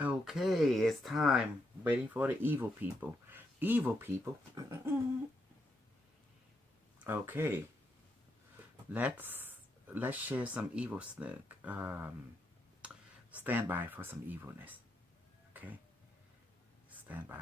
Okay, it's time. Waiting for the evil people. Evil people. Okay, let's share some evil snug. Stand by for some evilness. Okay, stand by.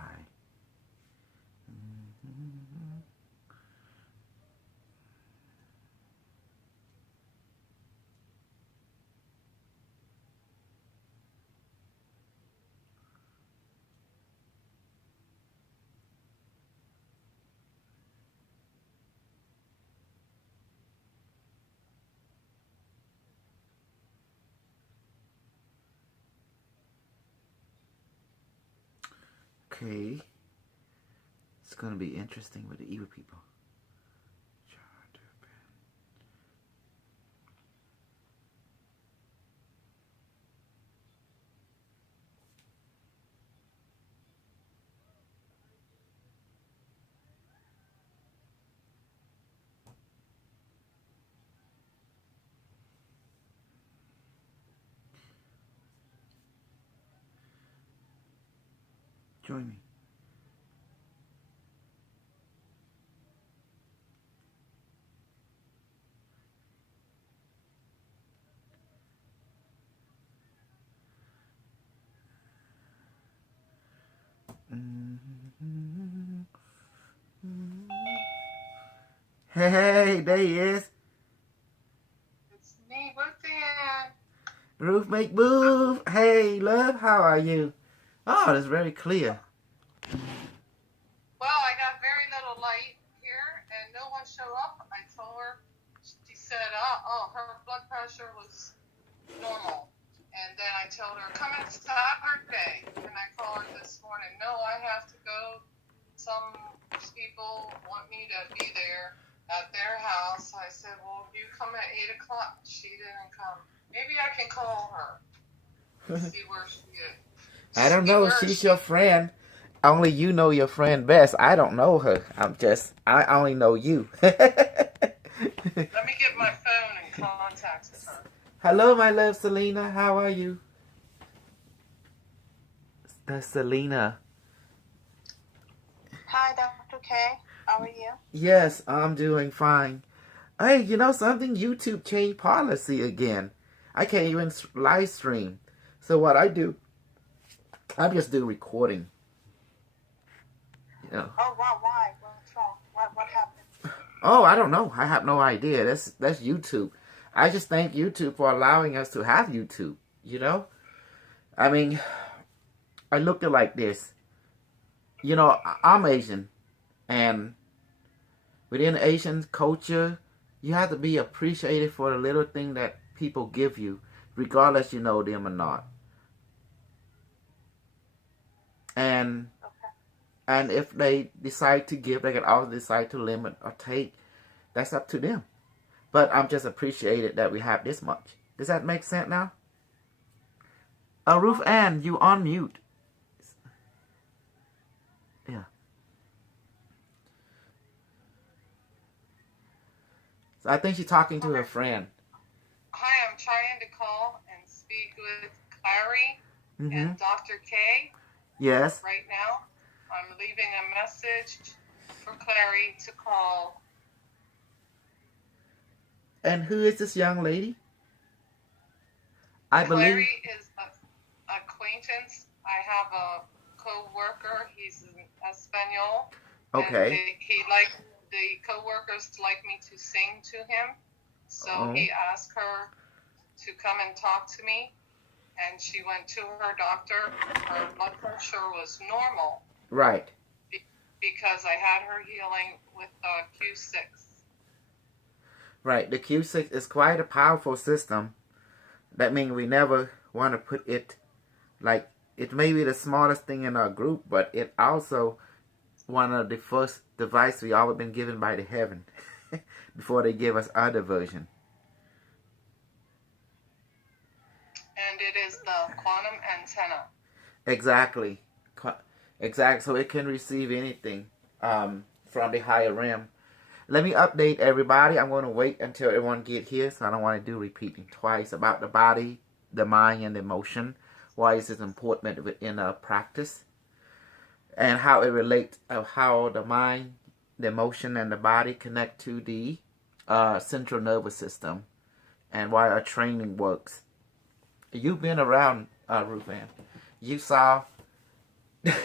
Okay, it's gonna be interesting with the evil people. Join me. Hey, there he is. It's me, Ruthann. Ruth make move. Hey, love, how are you? Oh, that's very clear. Well, I got very little light here, and no one showed up. I told her, she said, her blood pressure was normal. And then I told her, come in Saturday. And I called her this morning, no, I have to go. Some people want me to be there at their house. I said, well, you come at 8 o'clock. She didn't come. Maybe I can call her and see where she is. I don't know. She's your friend. Only you know your friend best. I don't know her. I only know you. Let me get my phone and contact her. Hello, my love, Selena. How are you? That's Selena. Hi, Dr. K. How are you? Yes, I'm doing fine. Hey, you know something? YouTube changed policy again. I can't even live stream. So what I do, I just do recording. You know. Oh, wow, why? What's wrong? What happened? Oh, I don't know. I have no idea. That's YouTube. I just thank YouTube for allowing us to have YouTube. You know, I mean, I look at it like this. You know, I'm Asian, and within Asian culture, you have to be appreciated for the little thing that people give you, regardless you know them or not. And and if they decide to give, they can also decide to limit or take. That's up to them. But I'm just appreciated that we have this much. Does that make sense now? Ruth Ann, you on mute. Yeah. So I think she's talking to her friend. Hi, I'm trying to call and speak with Clary and Dr. K. Yes. Right now. I'm leaving a message for Clary to call. And who is this young lady? I believe Clary is an acquaintance. I have a co-worker. He's an Espanol. Okay. And the co-workers like me to sing to him. So he asked her to come and talk to me. And she went to her doctor. Her blood pressure was normal. Right. Because I had her healing with Q6. Right. The Q6 is quite a powerful system. That means we never want to put it, like, it may be the smallest thing in our group, but it also one of the first device we always been given by the heaven before they give us other version. And it is the quantum antenna. Exactly. Exactly. So it can receive anything from the higher realm. Let me update everybody. I'm going to wait until everyone get here, so I don't want to do repeating twice about the body, the mind, and the emotion. why is it important within a practice, and how it relates of how the mind, the emotion, and the body connect to the central nervous system, and why our training works. You've been around, Ruben. You saw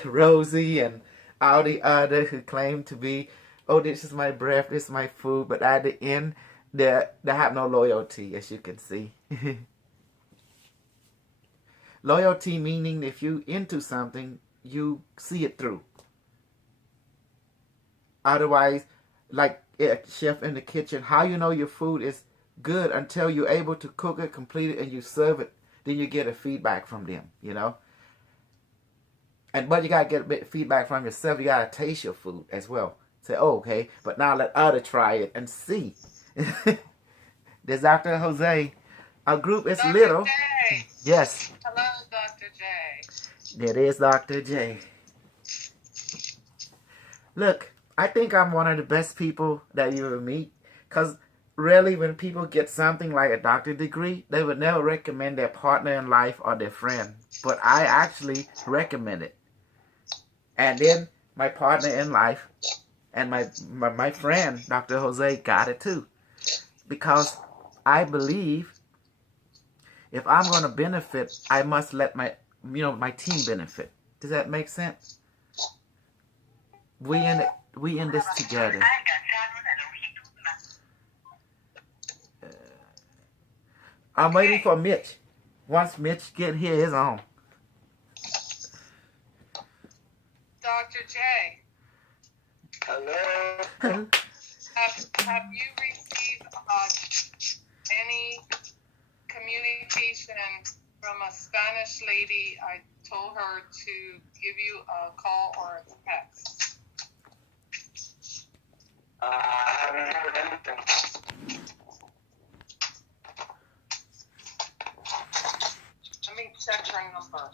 Rosie and all the others who claim to be, oh, this is my breath, this is my food, but at the end, they have no loyalty, as you can see. Loyalty meaning if you into something, you see it through. Otherwise, like a chef in the kitchen, how you know your food is good until you're able to cook it, complete it, and you serve it. Then you get a feedback from them, you know. But you gotta get a bit of feedback from yourself. You gotta taste your food as well. Say, oh, okay, but now let others try it and see. There's Dr. Jose. Our group is Dr. little. J. Yes. Hello, Dr. J. There is Dr. J. Look, I think I'm one of the best people that you will meet. Because really, when people get something like a doctorate degree, they would never recommend their partner in life or their friend. But I actually recommend it. And then my partner in life and my friend, Dr. Jose, got it too. Because I believe if I'm going to benefit, I must let my team benefit. Does that make sense? We in this together. I'm waiting for Mitch. Once Mitch get here, it's on. Dr. J. Hello. Have you received any communication from a Spanish lady? I told her to give you a call or a text. I haven't heard anything. Let me check her number.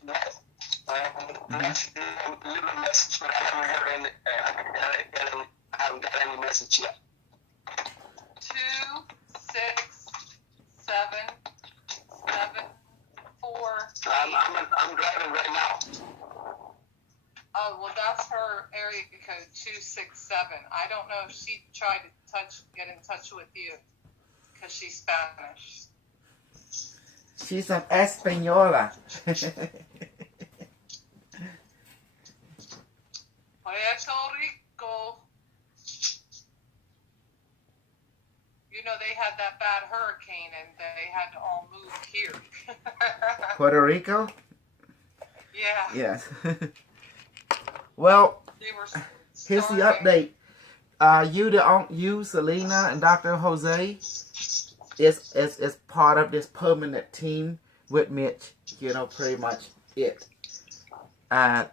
Leave a message, but I haven't heard any. I haven't got any message yet. 2677 I'm driving right now. Oh, well, that's her area code 267. I don't know if she tried to get in touch with you because she's Spanish. She's an Española. Puerto Rico. You know, they had that bad hurricane and they had to all move here. Puerto Rico? Yeah. Yes. Well, They were here's the starving. update. You, Selena, and Dr. Jose is part of this permanent team with Mitch. You know, pretty much it. I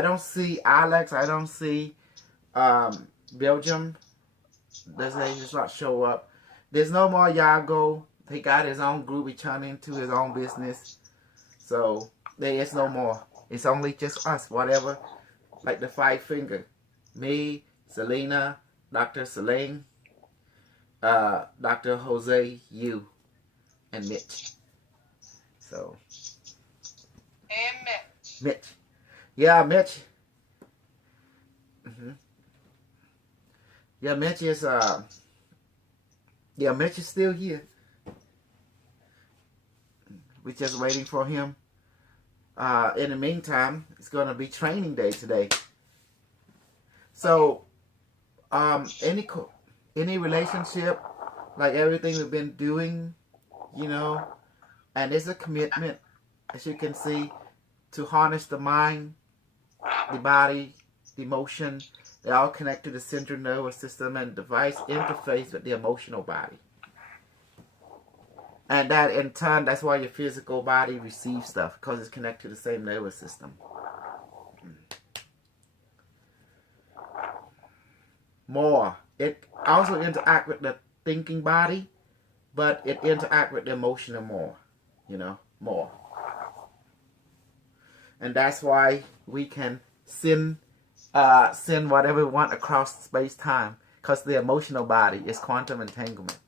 don't see Alex. I don't see Belgium. They just not show up. There's no more Yago. He got his own group. He turned into his own business. So there is no more. It's only just us. Whatever. Like the 5 finger. Me, Selena, Dr. Selene, Dr. Jose, you, and Mitch. So. And Mitch. Mitch. Yeah, Mitch. Yeah, Mitch is Mitch is still here. We're just waiting for him. In the meantime, it's gonna be training day today. So, any relationship, like everything we've been doing, you know, and it's a commitment, as you can see, to harness the mind, the body, the emotion. They all connect to the central nervous system and device interface with the emotional body. And that in turn, that's why your physical body receives stuff, because it's connected to the same nervous system. More. It also interacts with the thinking body, but it interacts with the emotional more. You know, more. And that's why we can send whatever we want across space-time, because the emotional body is quantum entanglement.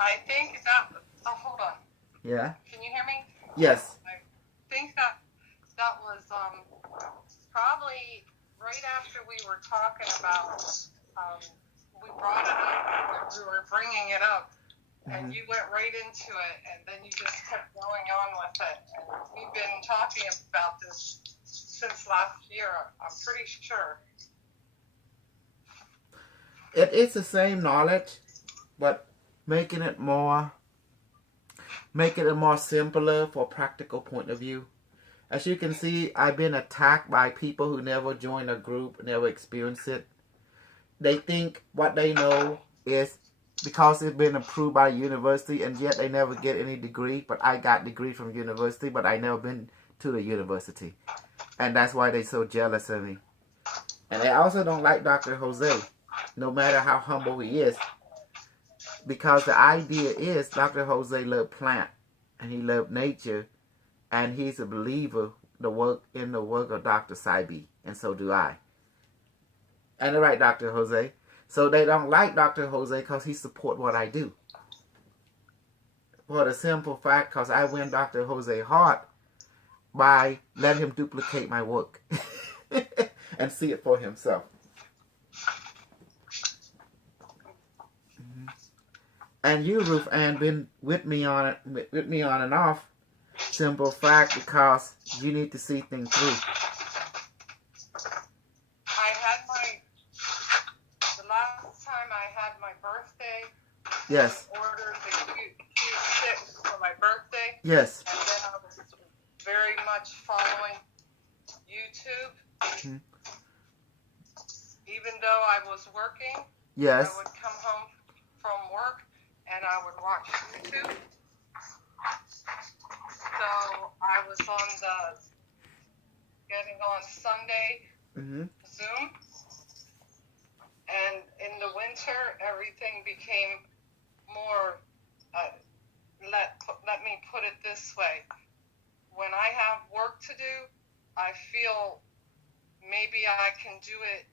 I think that. Oh, hold on. Yeah. Can you hear me? Yes. I think that was probably right after we were talking about. We brought it up. We were bringing it up, and you went right into it, and then you just kept going on with it. And we've been talking about this since last year. I'm pretty sure. It's the same knowledge, but making it more simpler for a practical point of view. As you can see, I've been attacked by people who never joined a group, never experienced it. They think what they know is because it's been approved by university, and yet they never get any degree. But I got degree from university, but I never been to the university. And that's why they're so jealous of me. And they also don't like Dr. Jose, no matter how humble he is. Because the idea is Dr. Jose loved plant, and he loved nature, and he's a believer in the work of Dr. Saibi, and so do I. And they're right, Dr. Jose. So they don't like Dr. Jose because he support what I do. For the simple fact, because I win Dr. Jose heart by letting him duplicate my work and see it for himself. And you, Ruth Ann, been with me on and off. Simple fact, because you need to see things through. I had my birthday. Yes. I ordered the Q6 for my birthday. Yes. And then I was very much following YouTube. Mm-hmm. Even though I was working, yes. I would come home from work and I would watch YouTube. So I was getting on Sunday Zoom. And in the winter, everything became more, let me put it this way. When I have work to do, I feel maybe I can do it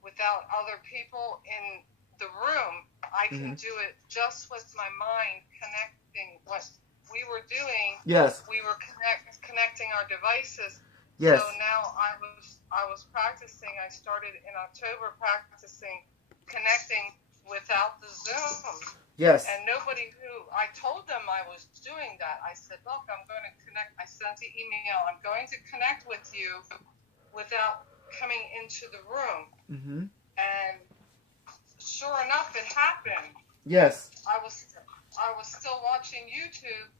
without other people in the room. I can do it just with my mind connecting what we were doing. Yes. We were connecting our devices. Yes. So now I was practicing. I started in October practicing connecting without the Zoom. Yes. And nobody knew. I told them I was doing that. I said, look, I'm going to connect. I sent the email. I'm going to connect with you without coming into the room. Mm-hmm. And sure enough, it happened. Yes. I was still watching YouTube,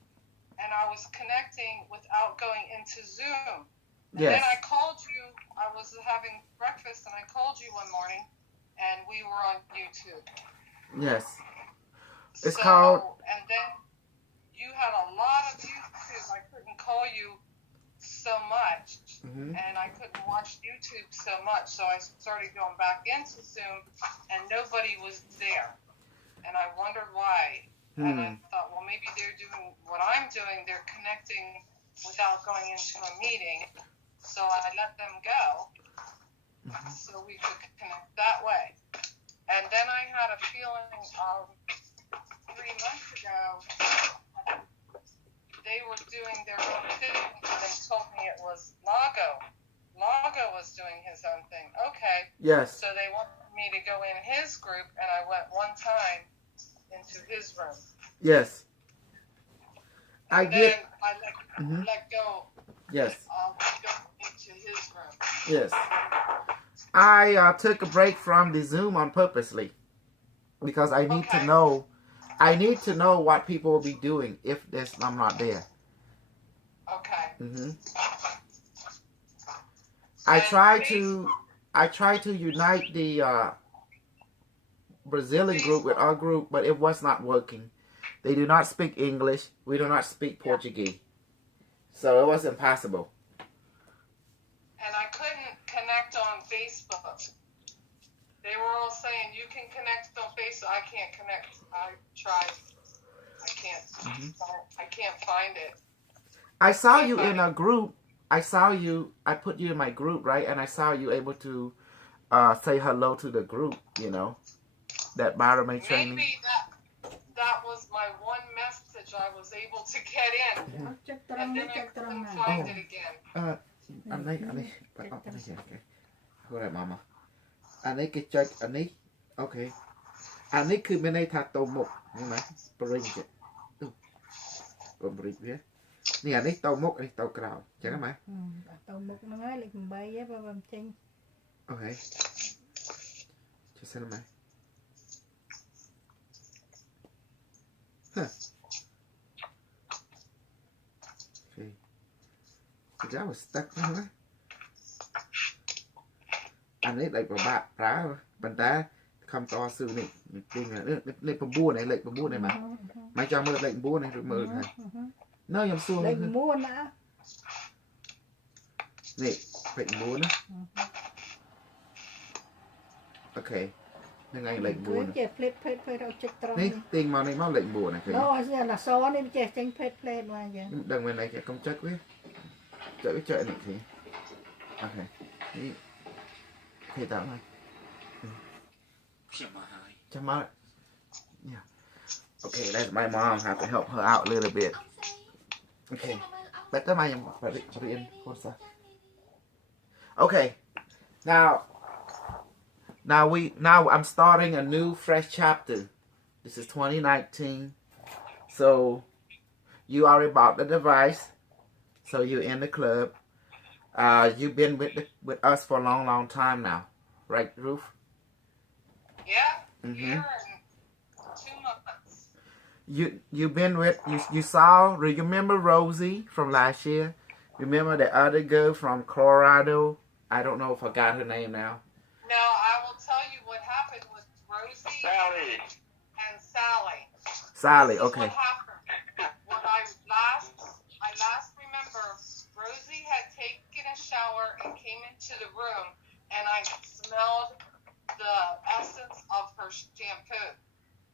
and I was connecting without going into Zoom. And yes. then I called you. I was having breakfast, and I called you one morning, and we were on YouTube. Yes. It's called... And then you had a lot of YouTube. I couldn't call you so much, and I couldn't watch YouTube so much, so I started going back into Zoom, and nobody was there. And I wondered why. And I thought, well, maybe they're doing what I'm doing. They're connecting without going into a meeting. So I let them go so we could connect that way. And then I had a feeling 3 months ago they were doing their own thing. They told me it was Lago. Lago was doing his own thing. Okay. Yes. So they wanted me to go in his group, and I went one time into his room. Yes. I let go. Yes. Go into his room. Yes. I took a break from the Zoom on purposely because I need to know. I need to know what people will be doing if I'm not there. Okay. I try to unite the Brazilian group with our group, but it was not working. They do not speak English. We do not speak Portuguese. So it was impossible. And I couldn't connect on Facebook. They were all saying, you can connect on Facebook. I can't connect. I tried. I can't. I can't find it. I saw you in a group. I put you in my group, right? And I saw you able to say hello to the group, that Barame training. Maybe that storage, I was able to get in, អត់ចិត្តត្រង់ and នេះ then I ចិត្តត្រង់ couldn't ណា find it again. អានេះអូខេហូរ៉ាម៉ាម៉ាអានេះគេចុចអានេះអូខេអានេះគឺមានន័យថាតោមុខឃើញไหมប្រិញចេះបំរិចវានេះអានេះតោមុខនេះតោក្រោយចឹងហ្មង ទៅមុខហ្នឹងហើយលេខ8ហ៎បើមិនចេញ អូខេចុះសិនមកThat was stuck ណាអានេះលេខពិបាកប្រើប៉ុន្តែខំតស៊ឺនេះពីលេខ9នេះលេខ9នេះមកចាំមើលលេខ9នេះឬមើលហើយនៅខ្ញុំសួរលេខ9ណានេះលេខ9ណាអូខេហ្នឹងហើយលេខ9គឺចេះផ្លេតភេទឲ្យចិត្តត្រង់ នេះទាញមកនេះមកលេខ9ណាឃើញ អូអានេះសនេះចេះចេញភេទមកអញ្ចឹង ខ្ញុំដឹងមែនតែកុំចុចវាចុចនេះឃើញអូខេនេះឃើញតាមហើយចាំមក Okay, that's my mom. Have to help her out a little bit. Okay, let them put in. What's that? Okay, now I'm starting a new fresh chapter. This is 2019. So you are about the device. So you're in the club. You've been with us for a long time now, right, Ruth? Yeah, Mm-hmm. year and 2 months. You've been with you saw. Do you remember Rosie from last year? Remember the other girl from Colorado? I don't know if I got her name now. No, I will tell you what happened with Rosie Sally. and Sally. Sally, This is okay. What happened? When I last remember, Rosie had taken a shower and came into the room, and I smelled the essence of her shampoo.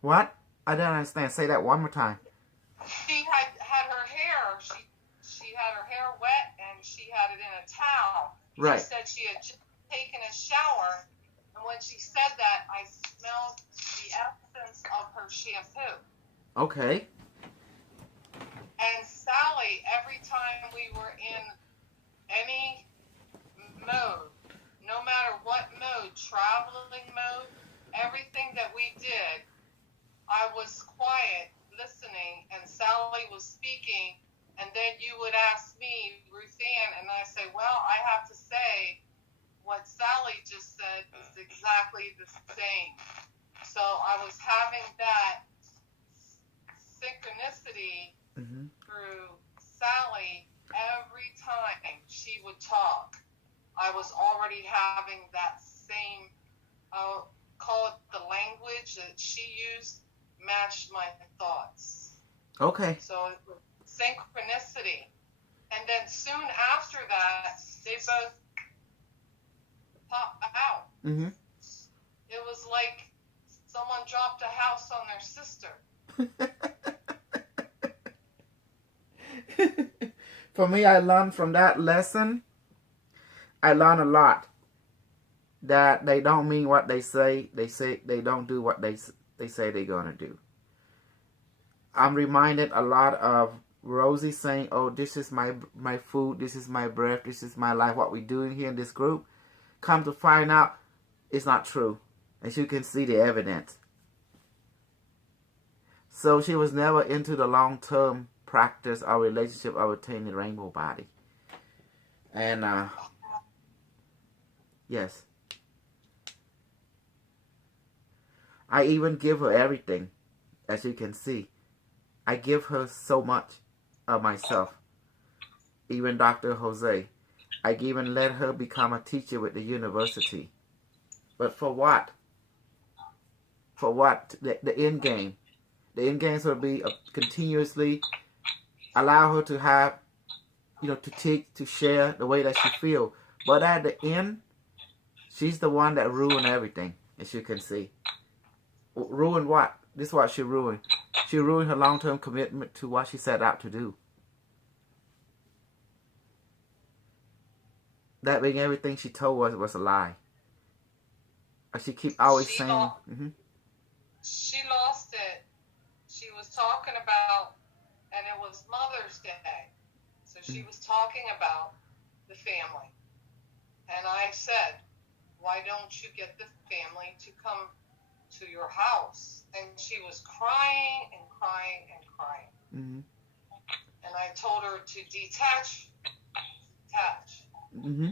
What? I don't understand. Say that one more time. She had her hair. She had her hair wet, and she had it in a towel. Right. She said she had just taken a shower, and when she said that, I smelled the essence of her shampoo. Okay. And Sally, every time we were in any mode, no matter what mode, traveling mode, everything that we did, I was quiet, listening, and Sally was speaking, and then you would ask me, Ruth Ann, and I say, well, I have to say, what Sally just said is exactly the same. So I was having that synchronicity through Sally every time she would talk. I was already having that same, call it the language that she used, matched my thoughts. Okay. So it was synchronicity. And then soon after that, they both popped out. Mm-hmm. It was like someone dropped a house on their sister. For me, I learned from that lesson. I learned a lot. That they don't mean what they say. They don't do what they say they're gonna do. I'm reminded a lot of Rosie saying, "Oh, this is my food. This is my breath. This is my life. What we're doing here in this group." Come to find out, it's not true, as you can see the evidence. So she was never into the long-term practice or relationship of attaining rainbow body. And yes, I even give her everything, as you can see. I give her so much of myself. Even Dr. Jose, I even let her become a teacher with the university. But for what? For what? The end game. The end game will be continuously allow her to have, to teach, to share the way that she feels. But at the end, she's the one that ruined everything, as you can see. Ruined what? This is what she ruined. She ruined her long-term commitment to what she set out to do. That being everything she told us was a lie. She keep always saying... She lost it. She was talking about and it was Mother's Day. So she was talking about the family. And I said, why don't you get the family to come to your house? And she was crying and crying and crying. Mm-hmm. And I told her to detach. Mm-hmm.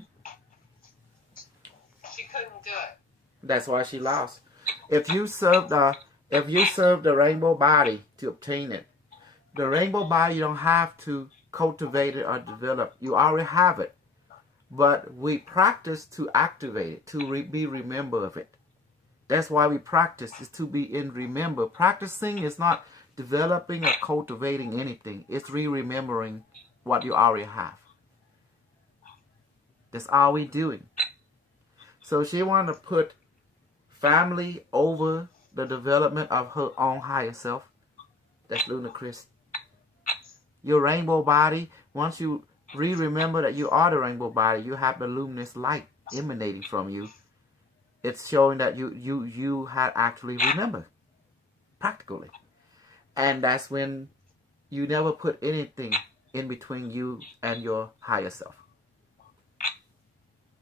She couldn't do it. That's why she lost. If you serve the rainbow body to obtain it, the rainbow body you don't have to cultivate it or develop. You already have it. But we practice to activate it, to be remember of it. That's why we practice, is to be in remember. Practicing is not developing or cultivating anything. It's remembering what you already have. That's all we're doing. So she wanted to put family over the development of her own higher self. That's ludicrous. Your rainbow body, once you remember that you are the rainbow body, you have the luminous light emanating from you. It's showing that you had actually remembered, practically. And that's when you never put anything in between you and your higher self.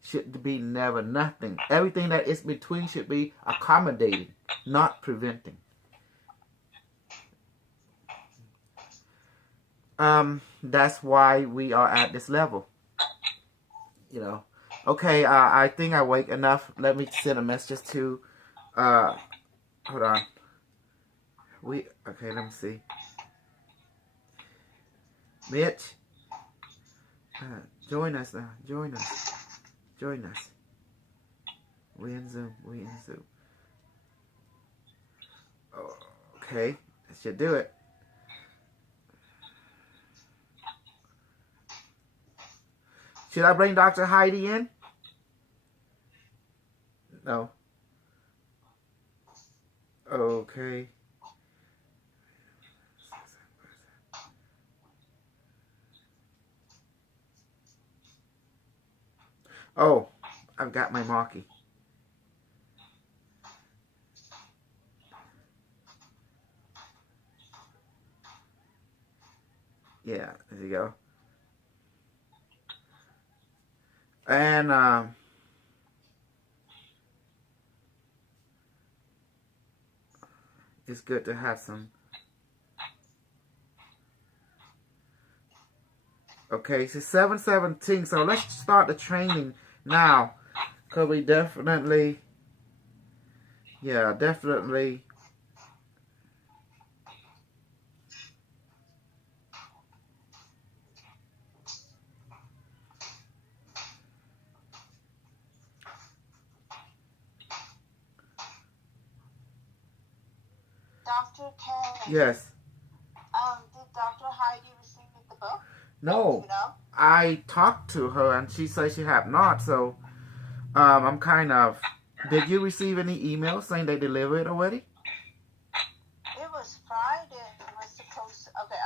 Should be never nothing. Everything that is between should be accommodating, not preventing. That's why we are at this level. You know. Okay, I think I wake enough. Let me send a message to hold on. Okay, let me see. Mitch. Join us now. Join us. Join us. We in Zoom. Okay, that should do it. Should I bring Dr. Heidi in? No. Okay. Oh, I've got my marquee. Yeah, there you go. And it's good to have some. Okay, so 7:17. So let's start the training now, cause we definitely, definitely. Dr. Ken. Yes. Did Dr. Heidi receive the book? No. You know? I talked to her and she said she had not. So, I'm kind of. Did you receive any emails saying they delivered it already? It was Friday. It was supposed to. Okay,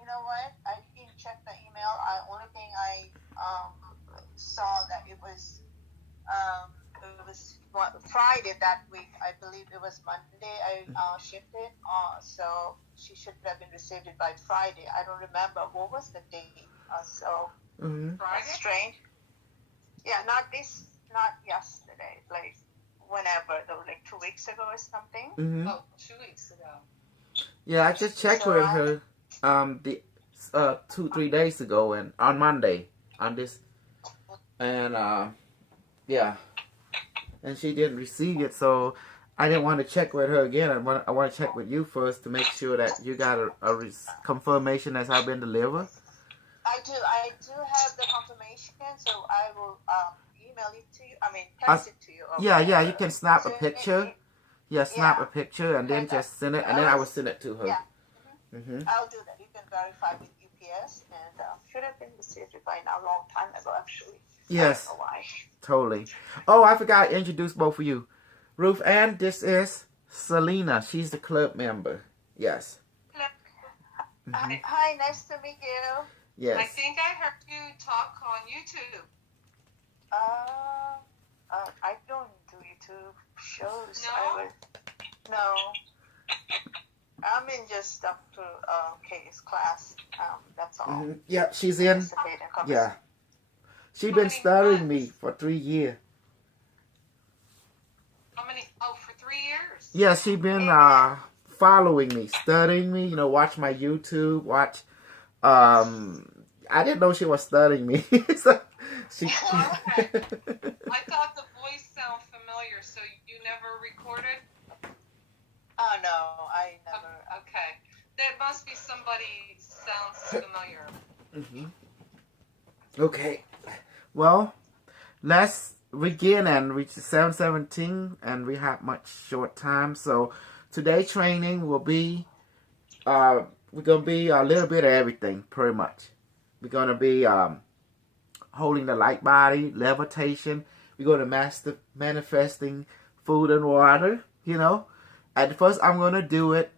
you know what? I didn't check the email. Only thing I saw that it was Friday that week. I believe it was Monday. I shipped it. So she should have been received it by Friday. I don't remember what was the date. Friday? Strange. Yeah, not yesterday. Like whenever, though, like 2 weeks ago or something. Mm-hmm. Oh, 2 weeks ago. Yeah, I just checked with her 2-3 days ago and on Monday on this, and and she didn't receive it, so I didn't want to check with her again. I want to check with you first to make sure that you got a confirmation that's how been delivered. I do have the confirmation, so I will email it to you. I mean, text it to you. Yeah, you can snap a picture. Snap a picture and then just send it, and then I will send it to her. Yeah. Mm-hmm. I'll do that. You can verify with UPS, and should have been received by now, a long time ago, actually. Yes. I don't know why. Totally. Oh, I forgot to introduce both of you. Ruth Ann, this is Selena. She's the club member. Yes. Mm-hmm. Hi, nice to meet you. Yes. I think I heard you talk on YouTube. I don't do YouTube shows. No? No. I'm in just up to Kay's class. That's all. Yeah, she's in. Participate in conversation. Yeah. She's been studying me for 3 years. How many? Oh, for 3 years. Yeah, she's been following me, studying me, watch my YouTube, watch I didn't know she was studying me. So she Okay. I thought the voice sounded familiar, so you never recorded? Oh no, I never. Okay. There must be somebody sounds familiar. Okay. Well, let's begin and reach 7:17, and we have much short time. So today's training will be we're gonna be a little bit of everything, pretty much. We're gonna be holding the light body, levitation. We're gonna master manifesting food and water. At first I'm gonna do it.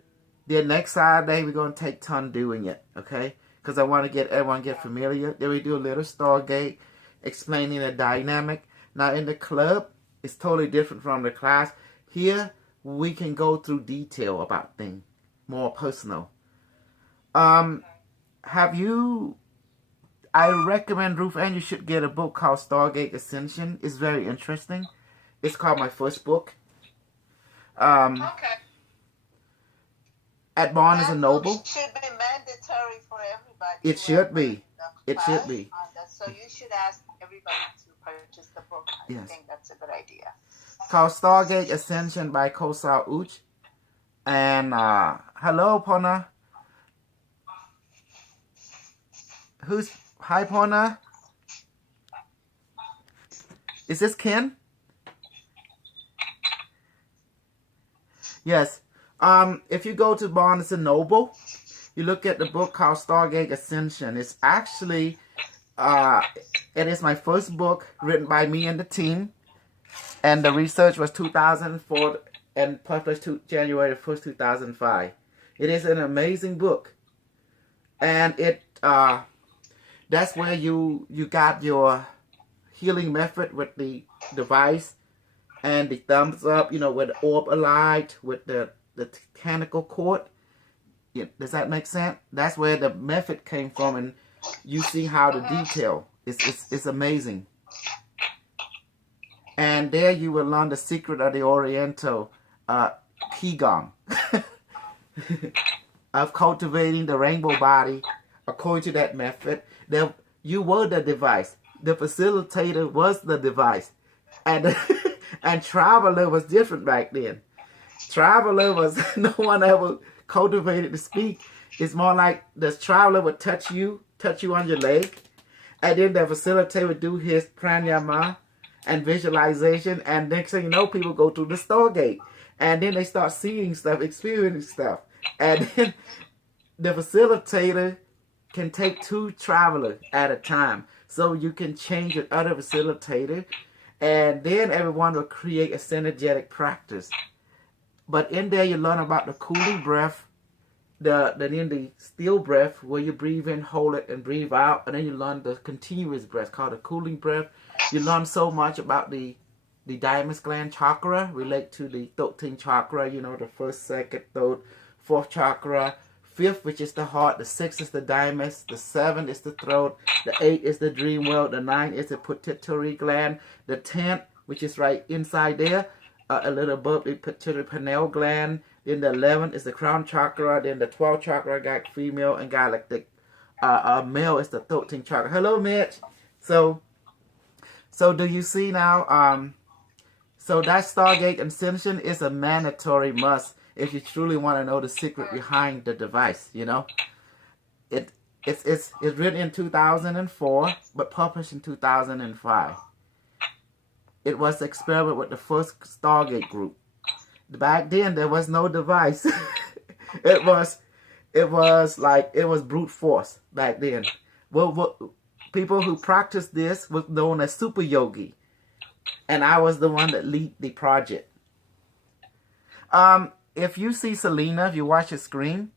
Then next Saturday we're gonna take turn doing it. Okay? Because I want to get everyone get familiar. Then we do a little Stargate, explaining the dynamic. Now in the club, it's totally different from the class. Here we can go through detail about things, more personal. I recommend Ruth Ann, you should get a book called Stargate Ascension. It's very interesting. It's called my first book. Okay. At Barnes and Noble. It should be mandatory for everybody. It should be. The It should class be. on that. So you should ask everybody to purchase the book. I Yes. think that's a good idea. Called Stargate Ascension by Kosal Uch. And hello, Pona. Hi, Pona? Is this Ken? Yes. If you go to Barnes and Noble, you look at the book called Stargate Ascension. It's actually, it is my first book written by me and the team. And the research was 2004 and published January 1st, 2005. It is an amazing book. And it, that's where you got your healing method with the device and the thumbs up, with the orb alight, with the tentacle cord. Yeah, does that make sense? That's where the method came from, and you see how the detail it's amazing. And there you will learn the secret of the Oriental Qigong of cultivating the rainbow body according to that method. You were the device. The facilitator was the device. And and Traveler was different back then. Traveler was, no one ever cultivated to speak. It's more like the Traveler would touch you on your leg. And then the facilitator would do his pranayama and visualization. And next thing you know, people go through the Stargate. And then they start seeing stuff, experiencing stuff. And then the facilitator can take 2 travelers at a time. So you can change the other facilitator. And then everyone will create a synergetic practice. But in there you learn about the cooling breath, the still breath, where you breathe in, hold it, and breathe out. And then you learn the continuous breath called the cooling breath. You learn so much about the thymus gland chakra, relate to the 13th chakra, the first, second, third, fourth chakra, 5th, which is the heart, the 6th is the thymus, the 7th is the throat, the 8th is the dream world, the 9th is the pituitary gland, the 10th, which is right inside there, a little above the pituitary pineal gland, then the 11th is the crown chakra, then the 12th chakra got female, and got like the male is the 13th chakra. Hello, Mitch. So do you see now? So that Stargate Ascension is a mandatory must if you truly want to know the secret behind the device. It's written in 2004, but published in 2005. It was an experiment with the first Stargate group. Back then, there was no device. it was brute force back then. People who practiced this was known as super yogi, and I was the one that lead the project. If you see Selena, if you watch the screen,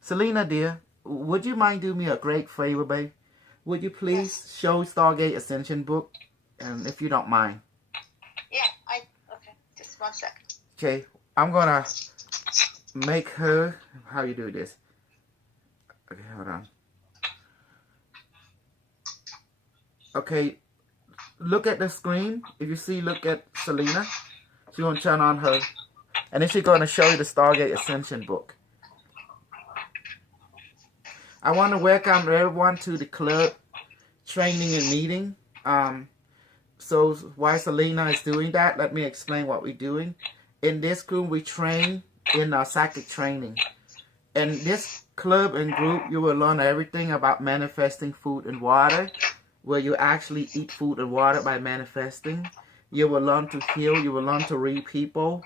Selena dear, would you mind doing me a great favor, babe? Would you please show Stargate Ascension book, and if you don't mind? Yeah, okay. Just 1 second. Okay, I'm gonna make her, how you do this? Okay, hold on. Okay, look at the screen. If you see, look at Selena. She's going to turn on her. And then she's going to show you the Stargate Ascension book. I want to welcome everyone to the club training and meeting. So while Selena is doing that, let me explain what we're doing. In this group, we train in our psychic training. In this club and group, you will learn everything about manifesting food and water, where you actually eat food and water by manifesting. You will learn to heal. You will learn to read people.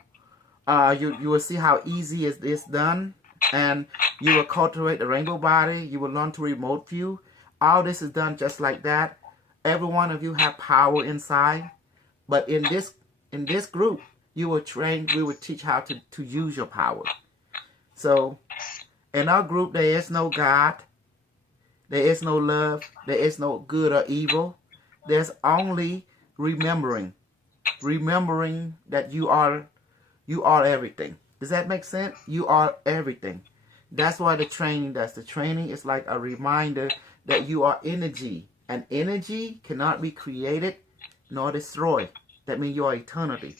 You will see how easy is this done. And you will cultivate the rainbow body. You will learn to remote view. All this is done just like that. Every one of you have power inside. But in this group, you will train, we will teach how to use your power. So in our group, there is no God. There is no love. There is no good or evil. There's only remembering. Remembering that you are everything. Does that make sense? You are everything. That's why the training does. The training is like a reminder that you are energy. And energy cannot be created nor destroyed. That means you are eternity.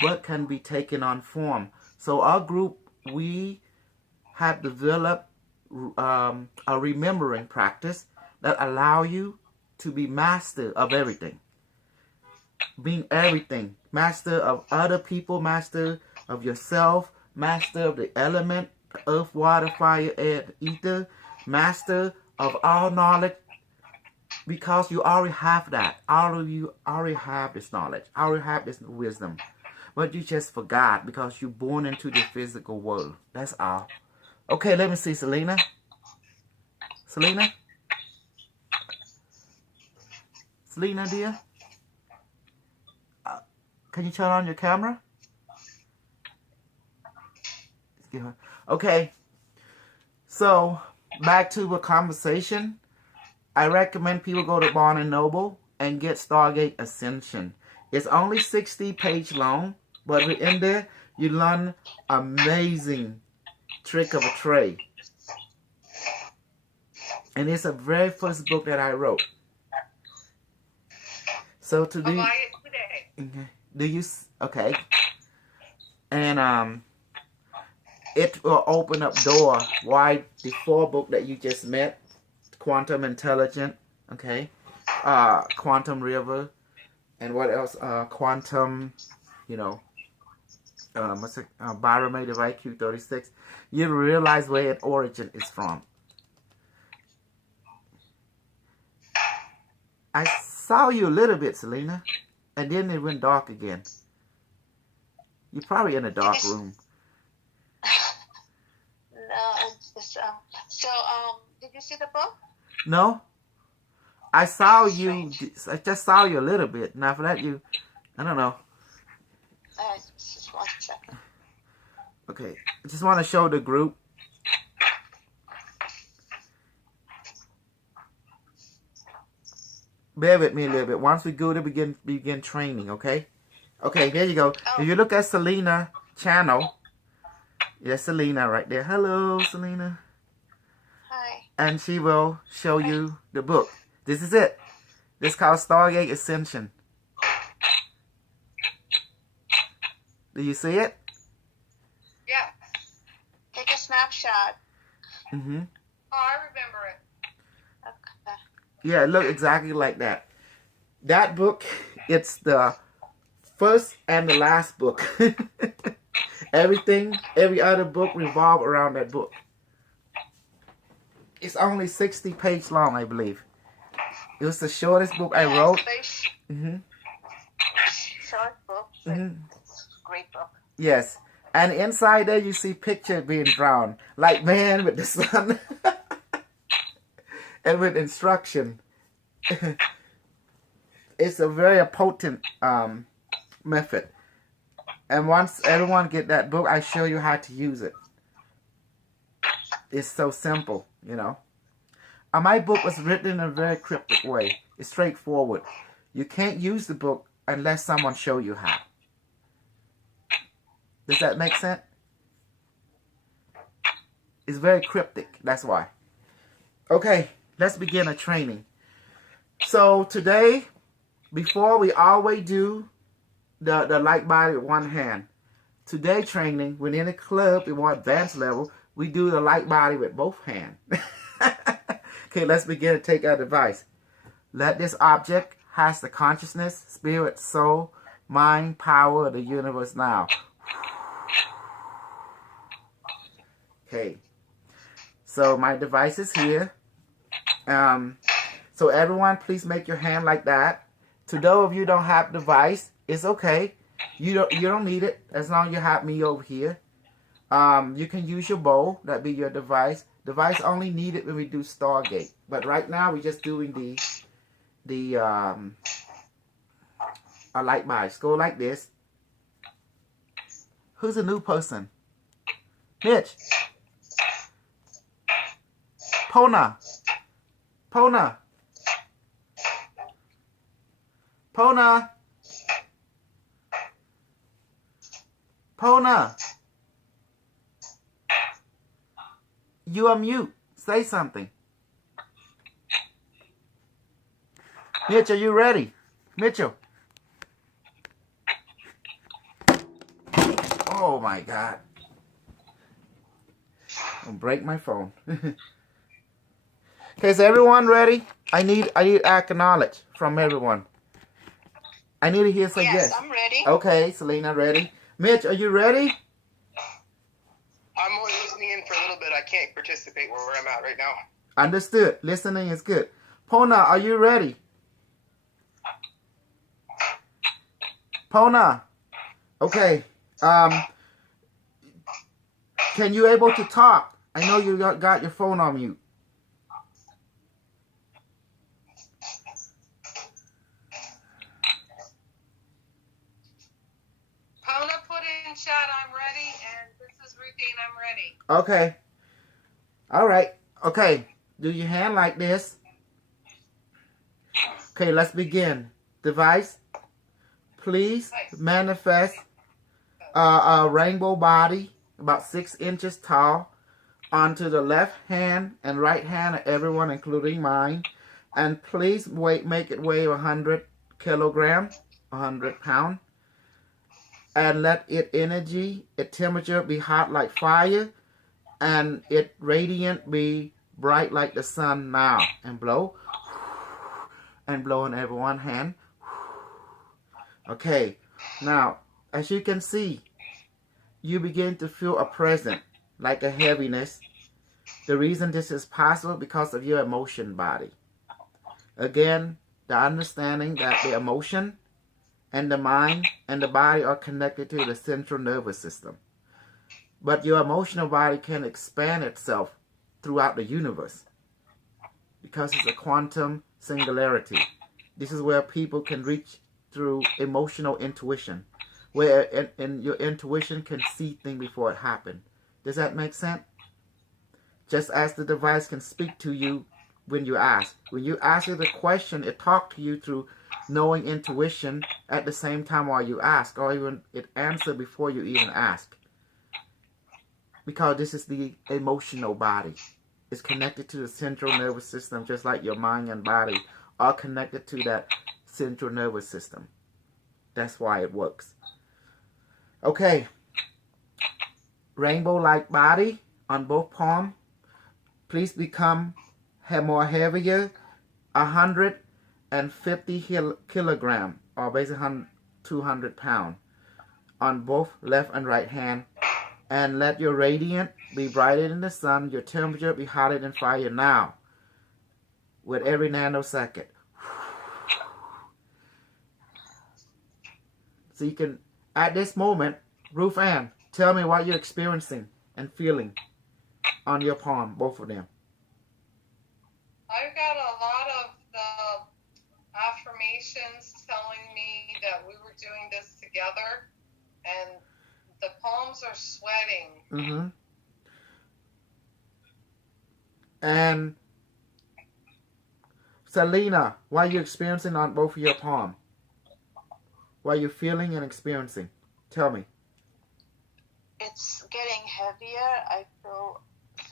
But can be taken on form. So our group, we have developed a remembering practice that allow you to be master of everything. Being everything. Master of other people, master of yourself, master of the element, earth, water, fire, air, ether, master of all knowledge, because you already have that. All of you already have this knowledge, already have this wisdom, but you just forgot because you're born into the physical world. That's all. Okay, let me see, Selena. Selena, dear, can you turn on your camera? Okay, so back to the conversation. I recommend people go to Barnes & Noble and get Stargate Ascension. It's only 60 pages long, but in there you learn amazing trick of a trade. And it's the very first book that I wrote. So to do, I'll buy it today. okay, do you okay? And it will open up door why the 4 book that you just met, Quantum Intelligent, okay, Quantum River, and what else? Quantum, you know, what's it? Biomative IQ 36. You realize where its origin is from. I saw you a little bit, Selena, and then it went dark again. You're probably in a dark room. No, it's just, did you see the book? No, I saw you. I just saw you a little bit. Now for that, I don't know. Just 1 second. Okay, I just want to show the group. Bear with me a little bit. Once we go to begin training, okay? Okay, there you go. Oh. If you look at Selena channel, there's Selena right there. Hello, Selena. Hi. And she will show you the book. This is it. This is called Stargate Ascension. Do you see it? Yeah. Take a snapshot. Mm-hmm. Oh, I remember it. Okay. Yeah, it looked exactly like that. That book, it's the first and the last book. Every other book revolve around that book. It's only 60 pages long, I believe. It was the shortest book I wrote. Mm-hmm. Short book. Mm-hmm. Great book. Yes. And inside there you see picture being drawn. Like man with the sun. And with instruction. It's a very potent method. And once everyone get that book, I show you how to use it. It's so simple, you know. My book was written in a very cryptic way. It's straightforward. You can't use the book unless someone show you how. Does that make sense? It's very cryptic. That's why. Okay, let's begin a training. So today, before we always do the light body with one hand. Today training, when in a club, in more advanced level, we do the light body with both hands. Okay, let's begin to take our device. Let this object has the consciousness, spirit, soul, mind, power of the universe now. Okay, so my device is here. So everyone, please make your hand like that. To those of you who don't have device, it's okay. You don't need it as long as you have me over here. You can use your bowl. That be your device. Device only needed when we do Stargate. But right now we're just doing a light bodies. Go like this. Who's a new person? Mitch. Pona. Pona. Pona. Pona. You are mute. Say something. Mitch, are you ready? Mitchell. Oh my God. I'll break my phone. Okay, is everyone ready? I need acknowledge from everyone. I need to hear say yes. Yes, I'm ready. Okay, Selena, ready? Mitch, are you ready? I'm only listening in for a little bit. I can't participate where I'm at right now. Understood. Listening is good. Pona, are you ready? Pona. Okay. Can you able to talk? I know you got your phone on mute. Pona put in chat, I'm ready, and this is Ruthine, I'm ready. Okay. All right. Okay. Do your hand like this. Okay, let's begin. Device, please manifest a rainbow body about 6 inches tall onto the left hand and right hand of everyone, including mine. And please make it weigh 100 kilograms, 100 pounds. And let its energy, its temperature be hot like fire, and its radiant be bright like the sun now. And blow. And blow in everyone's hand. Okay. Now, as you can see, you begin to feel a presence, like a heaviness. The reason this is possible because of your emotion body. Again, the understanding that the emotion and the mind and the body are connected to the central nervous system. But your emotional body can expand itself throughout the universe because it's a quantum singularity. This is where people can reach through emotional intuition, where your intuition can see things before it happens. Does that make sense? Just as the device can speak to you when you ask. When you ask it a question, it talks to you through knowing intuition at the same time while you ask, or even it answers before you even ask. Because this is the emotional body. It's connected to the central nervous system, just like your mind and body are connected to that central nervous system. That's why it works. Okay. Rainbow-like body on both palms. Please become more heavier, 150 kilogram, or basically 200 pounds, on both left and right hand. And let your radiant be brighter than the sun, your temperature be hotter than fire now, with every nanosecond. So you can, at this moment, Ruth Ann, tell me what you're experiencing and feeling on your palm, both of them. I've got a lot of the affirmations telling me that we were doing this together, and the palms are sweating. Mm-hmm. And Selena, what are you experiencing on both of your palms? What are you feeling and experiencing? Tell me. It's getting heavier. I feel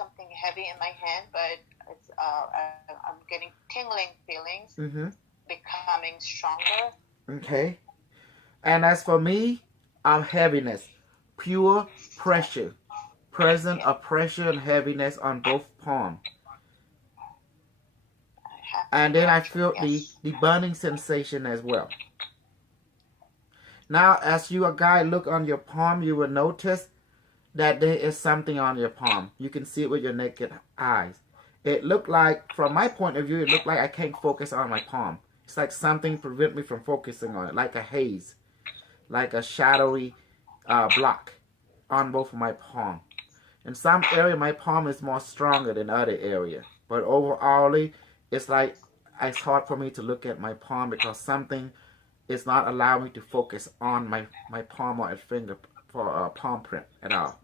something heavy in my hand, but it's, I'm getting tingling feelings, Mm-hmm. becoming stronger. Okay. And as for me, I'm heaviness. Pure pressure. Present of pressure and heaviness on both palms. And then I feel Yes. the burning sensation as well. Now, as you a guy look on your palm, you will notice that there is something on your palm. You can see it with your naked eyes. It looked like, from my point of view, it looked like I can't focus on my palm. It's like something prevent me from focusing on it, like a haze, like a shadowy block on both of my palm. In some area, my palm is more stronger than other area. But overall, it's like it's hard for me to look at my palm because something is not allowing me to focus on my palm or a finger for a palm print at all.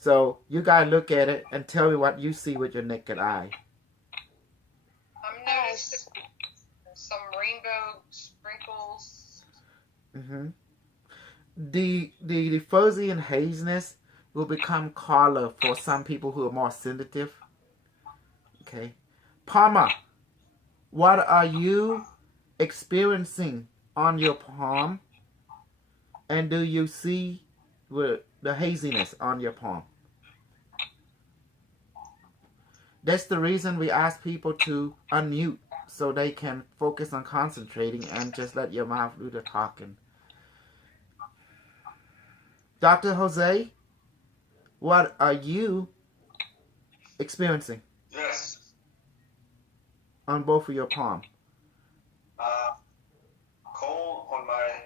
So you guys look at it and tell me what you see with your naked eye. I'm noticing some rainbow sprinkles. Mm-hmm. The fuzzy and haziness will become color for some people who are more sensitive. Okay. Palma, what are you experiencing on your palm? And do you see the haziness on your palm? That's the reason we ask people to unmute so they can focus on concentrating and just let your mouth do the talking. Dr. Jose, what are you experiencing Yes. on both of your palms? Cold on my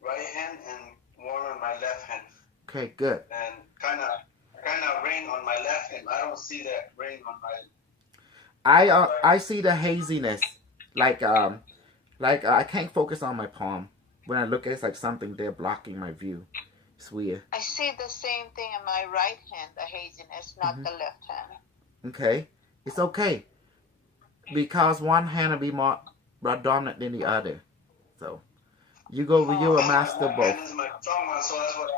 right hand and warm on my left hand. Okay, good. And kind of rain on my left hand. I don't see that rain on my. I see the haziness, like I can't focus on my palm. When I look at it, it's like something there blocking my view. It's weird. I see the same thing in my right hand, the haziness, not the left hand. Okay, it's okay because one hand will be more dominant than the other. So you you're a master of One both. hand is my strong one, so that's what.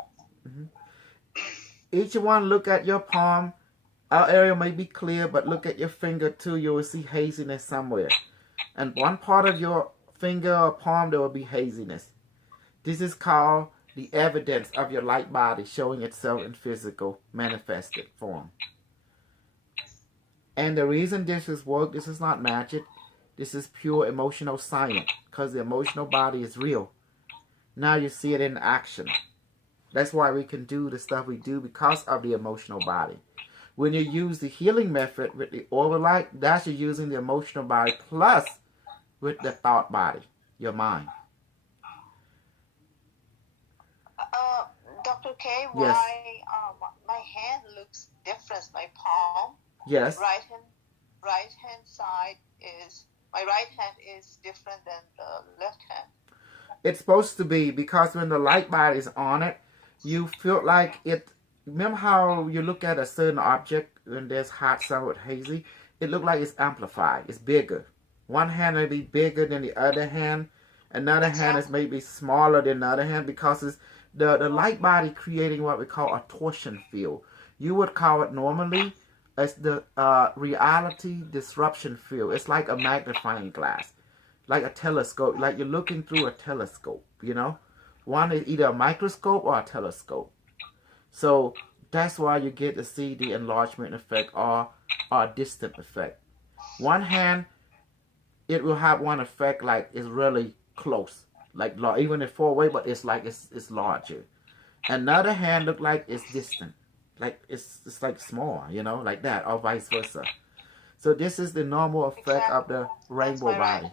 Each one look at your palm. Our area may be clear, but look at your finger too. You will see haziness somewhere. And one part of your finger or palm, there will be haziness. This is called the evidence of your light body showing itself in physical manifested form. And the reason this is work, this is not magic. This is pure emotional science because the emotional body is real. Now you see it in action. That's why we can do the stuff we do because of the emotional body. When you use the healing method with the aura light, that's you're using the emotional body plus with the thought body, your mind. Dr. K, Yes. why my hand looks different? My palm, Yes. right hand side is my right hand is different than the left hand. It's supposed to be because when the light body is on it, you feel like it. Remember how you look at a certain object when there's hot, somewhat hazy? It looks like it's amplified. It's bigger. One hand may be bigger than the other hand. Another hand is maybe smaller than the other hand because it's the light body creating what we call a torsion field. You would call it normally as the reality disruption field. It's like a magnifying glass, like a telescope, like you're looking through a telescope, you know? One is either a microscope or a telescope. So that's why you get to see the enlargement effect or a distant effect. One hand, it will have one effect like it's really close, like even if far away, but it's like it's larger. Another hand look like it's distant, like it's like small, you know, like that, or vice versa. So this is the normal effect of the rainbow body.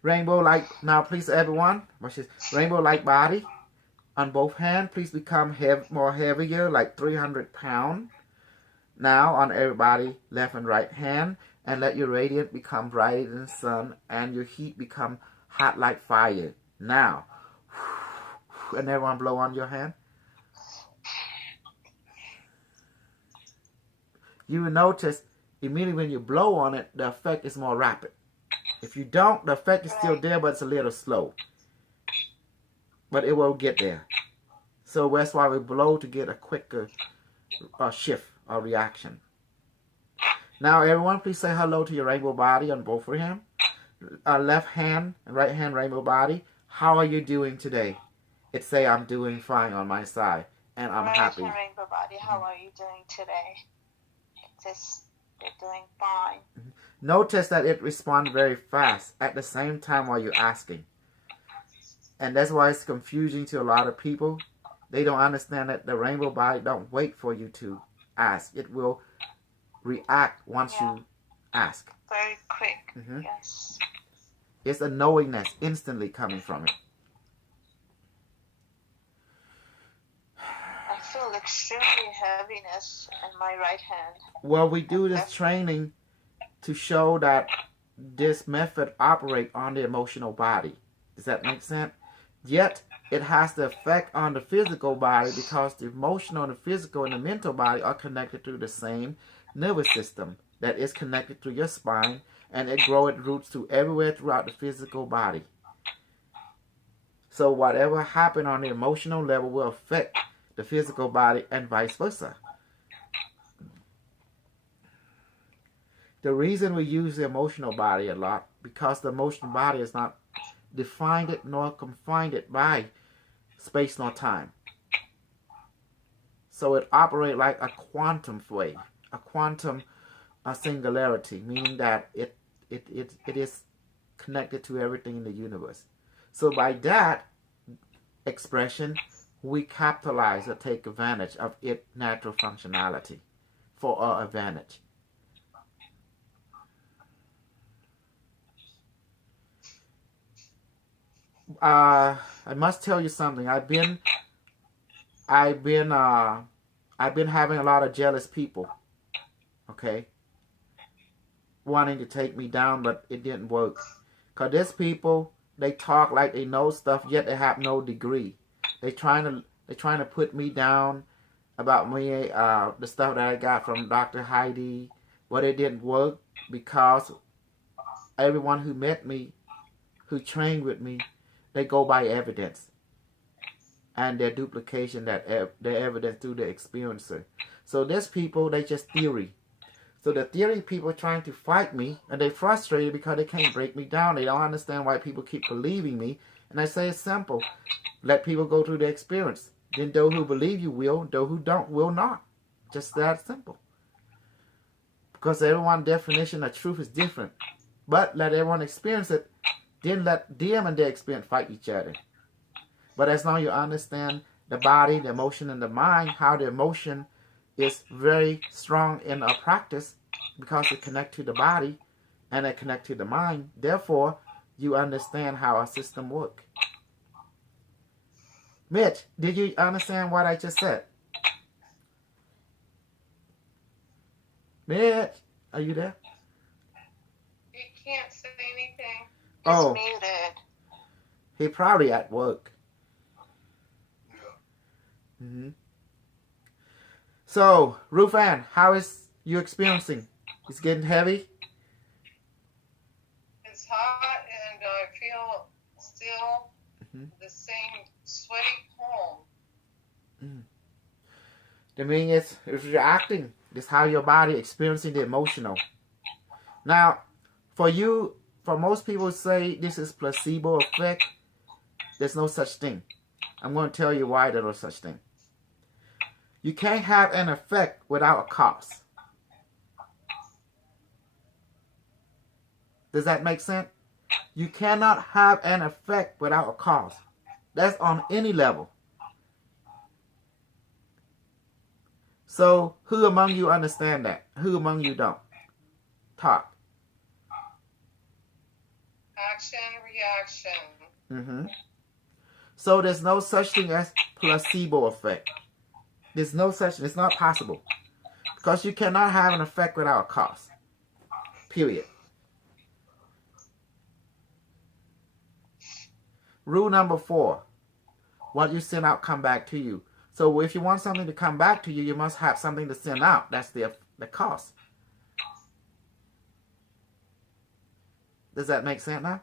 Rainbow light. Now, please, everyone, watch this. Rainbow light body on both hands. Please become more heavier, like 300 pounds. Now on everybody, left and right hand, and let your radiant become brighter than the sun, and your heat become hot like fire. Now, and everyone blow on your hand. You will notice immediately when you blow on it, the effect is more rapid. If you don't, the effect is still there, but it's a little slow. But it will get there. So that's why we blow to get a quicker shift or reaction. Now, everyone, please say hello to your rainbow body on both of them. Left hand and right hand rainbow body. How are you doing today? It say I'm doing fine on my side, and I'm happy. Right hand rainbow body, how are you doing today? It says you're doing fine. Notice that it responds very fast at the same time while you're asking. And that's why it's confusing to a lot of people. They don't understand that the rainbow body don't wait for you to ask. It will react once you ask. Very quick, yes. It's a knowingness instantly coming from it. I feel extremely heaviness in my right hand. Well, we do this training to show that this method operates on the emotional body. Does that make sense? Yet, it has the effect on the physical body because the emotional and the physical and the mental body are connected through the same nervous system that is connected to your spine, and it grows its roots to everywhere throughout the physical body. So whatever happens on the emotional level will affect the physical body and vice versa. The reason we use the emotional body a lot because the emotional body is not defined it nor confined it by space nor time. So it operates like a quantum wave, a quantum singularity, meaning that it is connected to everything in the universe. So by that expression, we capitalize or take advantage of its natural functionality for our advantage. I must tell you something. I've been having a lot of jealous people. Okay, wanting to take me down, but it didn't work. Cause these people, they talk like they know stuff, yet they have no degree. They're trying to put me down about me, the stuff that I got from Dr. Heidi, but it didn't work because everyone who met me, who trained with me, they go by evidence and their duplication, their evidence through the experiencer. So these people, they just theory. So the theory people trying to fight me, and they frustrated because they can't break me down. They don't understand why people keep believing me. And I say it's simple. Let people go through the experience. Then those who believe you will, those who don't will not. Just that simple. Because everyone's definition of truth is different. But let everyone experience it. Then let them and their experience fight each other. But as long as you understand the body, the emotion, and the mind, how the emotion is very strong in our practice because it connects to the body and it connects to the mind. Therefore, you understand how our system works. Mitch, did you understand what I just said? Mitch, are you there? He can't say anything. He's muted. He probably at work. So, Rufan, how is you experiencing? It's getting heavy? It's hot and I feel still the same sweaty palm. The meaning is reacting. This is how your body experiencing the emotional. Now, for most people say this is placebo effect. There's no such thing. I'm going to tell you why there's no such thing. You can't have an effect without a cause. Does that make sense? You cannot have an effect without a cause. That's on any level. So, who among you understand that? Who among you don't? Talk. Action, reaction. So there's no such thing as placebo effect. There's no such, it's not possible. Because you cannot have an effect without a cause. Period. Rule number 4. What you send out, come back to you. So if you want something to come back to you, you must have something to send out. That's the cause. Does that make sense now?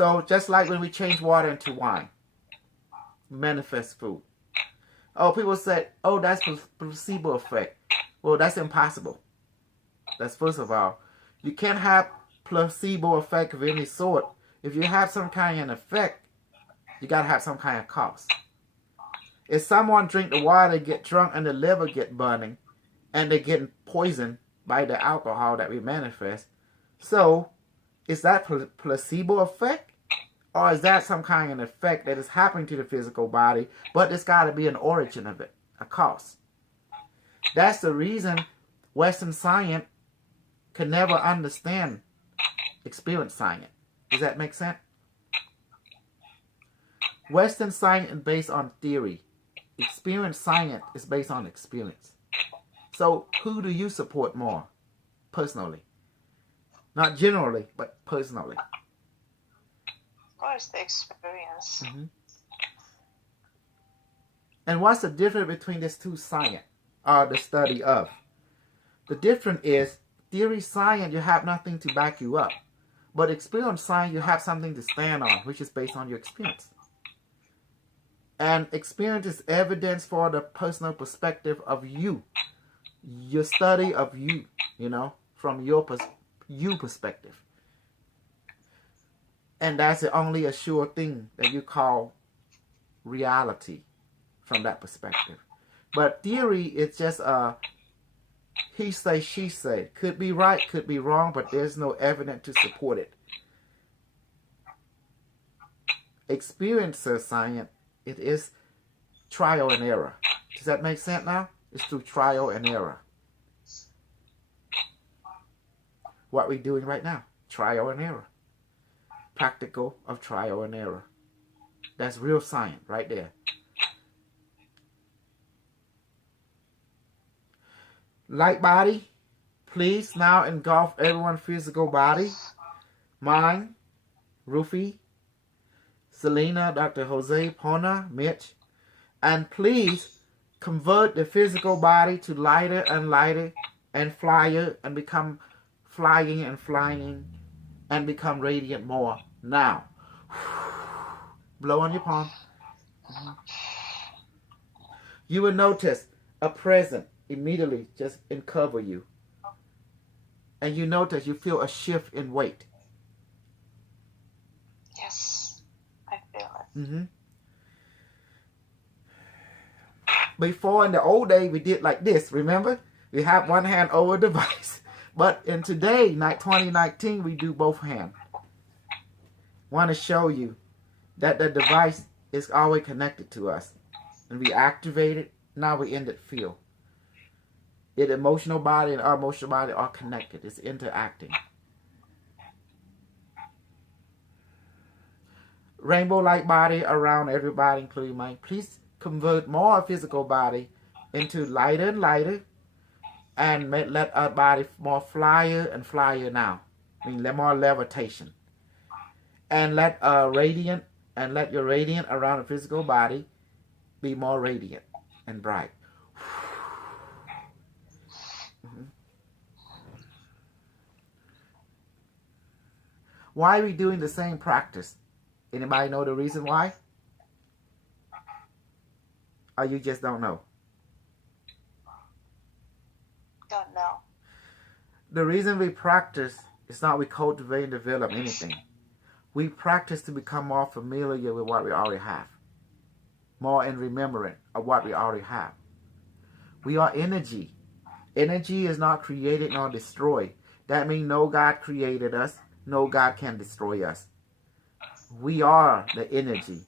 So just like when we change water into wine, manifest food. Oh, people say, oh, that's placebo effect. Well, that's impossible. That's first of all. You can't have placebo effect of any sort. If you have some kind of effect, you got to have some kind of cause. If someone drink the water, they get drunk and the liver get burning, and they get poisoned by the alcohol that we manifest. So, is that placebo effect? Or is that some kind of effect that is happening to the physical body, but there's got to be an origin of it, a cause. That's the reason Western science can never understand experience science. Does that make sense? Western science is based on theory. Experience science is based on experience. So who do you support more personally? Not generally, but personally. Of course, the experience. Mm-hmm. And what's the difference between these two science, or the study of? The difference is theory science, you have nothing to back you up. But experience science, you have something to stand on, which is based on your experience. And experience is evidence for the personal perspective of you. Your study of you, from your perspective. And that's the only assured thing that you call reality from that perspective. But theory is just a he say, she say. Could be right, could be wrong, but there's no evidence to support it. Experiencer science, it is trial and error. Does that make sense now? It's through trial and error. What we're doing right now, trial and error. Practical of trial and error. That's real science right there. Light body, please now engulf everyone's physical body. Mine, Rufy, Selena, Dr. Jose, Pona, Mitch. And please convert the physical body to lighter and lighter and flyer and become flying and flying and become radiant more. Now, blow on your palm. You will notice a presence immediately just uncover you. And you notice you feel a shift in weight. Yes, I feel it. Mm-hmm. Before in the old days, we did like this, remember? We have one hand over the device. But in today, 2019, we do both hands. Want to show you that the device is always connected to us. And we activate it, now we in the field. The emotional body and our emotional body are connected. It's interacting. Rainbow light body around everybody, including mine. Please convert more physical body into lighter and lighter. And let our body more flyer and flyer now. I mean, more levitation. And let radiant, and let your radiant around the physical body be more radiant and bright. Mm-hmm. Why are we doing the same practice? Anybody know the reason why? Or you just don't know? Don't know. The reason we practice is not we cultivate and develop anything. We practice to become more familiar with what we already have. More in remembering of what we already have. We are energy. Energy is not created nor destroyed. That means no God created us. No God can destroy us. We are the energy.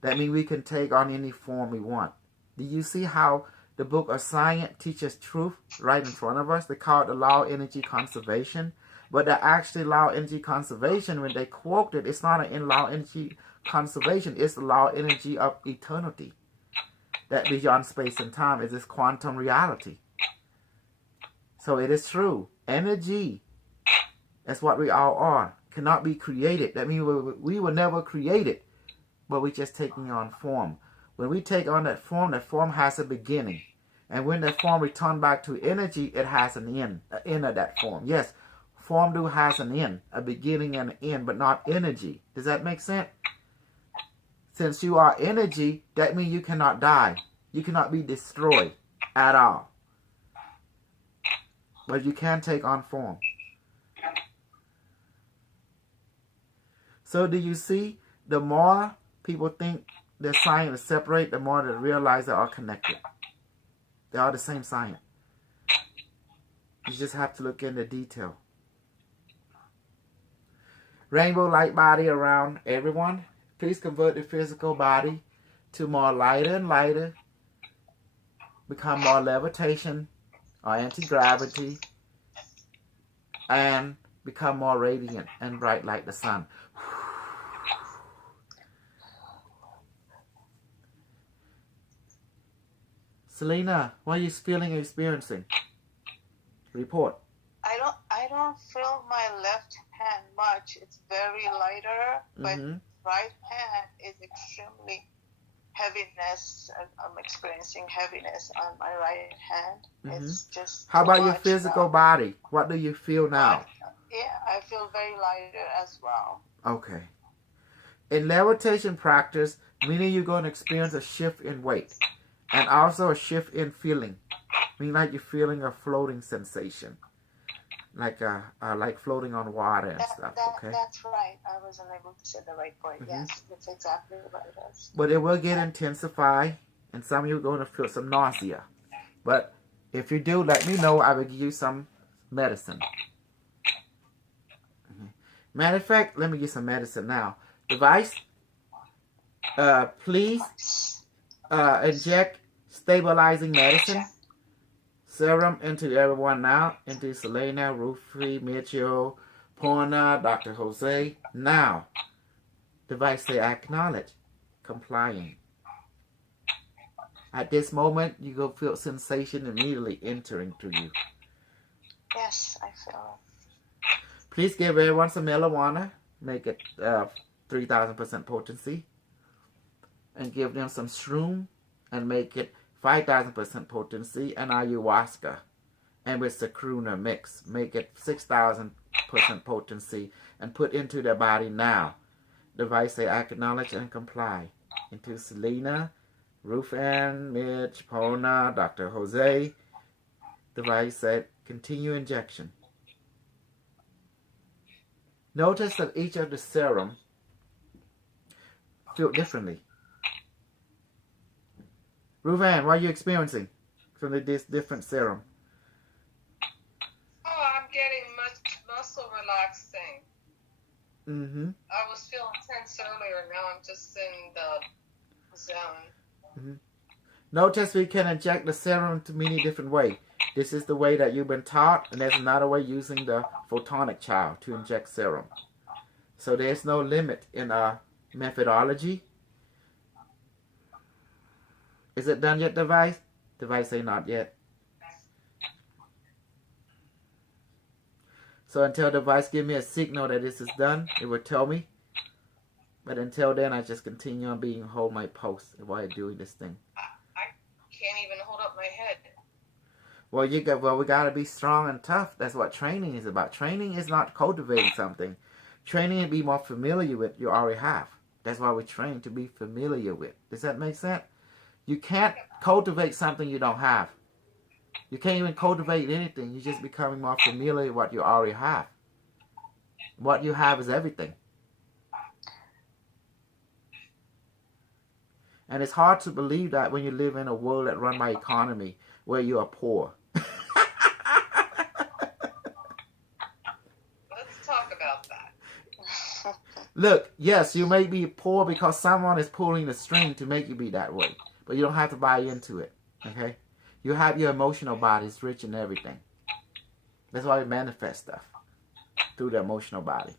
That means we can take on any form we want. Do you see how the book of science teaches truth right in front of us? They call it the law of energy conservation. But the actual law of energy conservation, when they quote it, it's not an law of energy conservation. It's the law of energy of eternity. That beyond space and time is this quantum reality. So it is true. Energy, that's what we all are, cannot be created. That means we were never created, but we're just taking on form. When we take on that form has a beginning. And when that form returns back to energy, it has an end of that form. Yes, Form do has an end, a beginning and an end, but not energy. Does that make sense? Since you are energy, that means you cannot die. You cannot be destroyed at all. But you can take on form. So do you see, the more people think their science is separate, the more they realize they are connected. They are the same science. You just have to look into detail. Rainbow light body around everyone. Please convert the physical body to more lighter and lighter. Become more levitation or anti-gravity. And become more radiant and bright like the sun. Selena, what are you feeling and experiencing? Report. I don't feel my left hand much. It's very lighter, but right hand is extremely heaviness. I'm experiencing heaviness on my right hand. It's just. How about your physical body? What do you feel now? Yeah, I feel very lighter as well. Okay. In levitation practice, meaning you're going to experience a shift in weight and also a shift in feeling. Meaning like you're feeling a floating sensation. Like floating on water and stuff, okay? That's right. I wasn't able to say the right word. Yes, that's exactly what it is. But it will get intensified, and some of you are going to feel some nausea. But if you do, let me know. I will give you some medicine. Matter of fact, let me get some medicine now. Device, please inject stabilizing medicine. Serum into everyone now. Into Selena, Rufi, Mitchell, Porna, Dr. Jose. Now. Device say, I acknowledge. Complying. At this moment, you go feel sensation immediately entering to you. Yes, I feel it. Please give everyone some marijuana. Make it 3,000% potency. And give them some shroom. And make it 5,000% potency and ayahuasca, and with sacruna mix, make it 6,000% potency and put into their body now. Device say acknowledge and comply. Into Selena, Rufan, Mitch, Pona, Dr. Jose. Device said continue injection. Notice that each of the serum feel differently. Ruvan, what are you experiencing from this different serum? Oh, I'm getting much muscle relaxing. I was feeling tense earlier. Now I'm just in the zone. Notice we can inject the serum to many different ways. This is the way that you've been taught, and there's another way using the photonic child to inject serum. So there's no limit in our methodology. Is it done yet, Device? Device say not yet. So until Device give me a signal that this is done, it will tell me. But until then, I just continue on being hold my post while doing this thing. I can't even hold up my head. Well, we gotta be strong and tough. That's what training is about. Training is not cultivating something. Training is be more familiar with you already have. That's why we train, to be familiar with. Does that make sense? You can't cultivate something you don't have. You can't even cultivate anything. You're just becoming more familiar with what you already have. What you have is everything. And it's hard to believe that when you live in a world that run by economy where you are poor. Let's talk about that. Look, yes, you may be poor because someone is pulling the string to make you be that way. But you don't have to buy into it, okay? You have your emotional body. It's rich in everything. That's why we manifest stuff through the emotional body.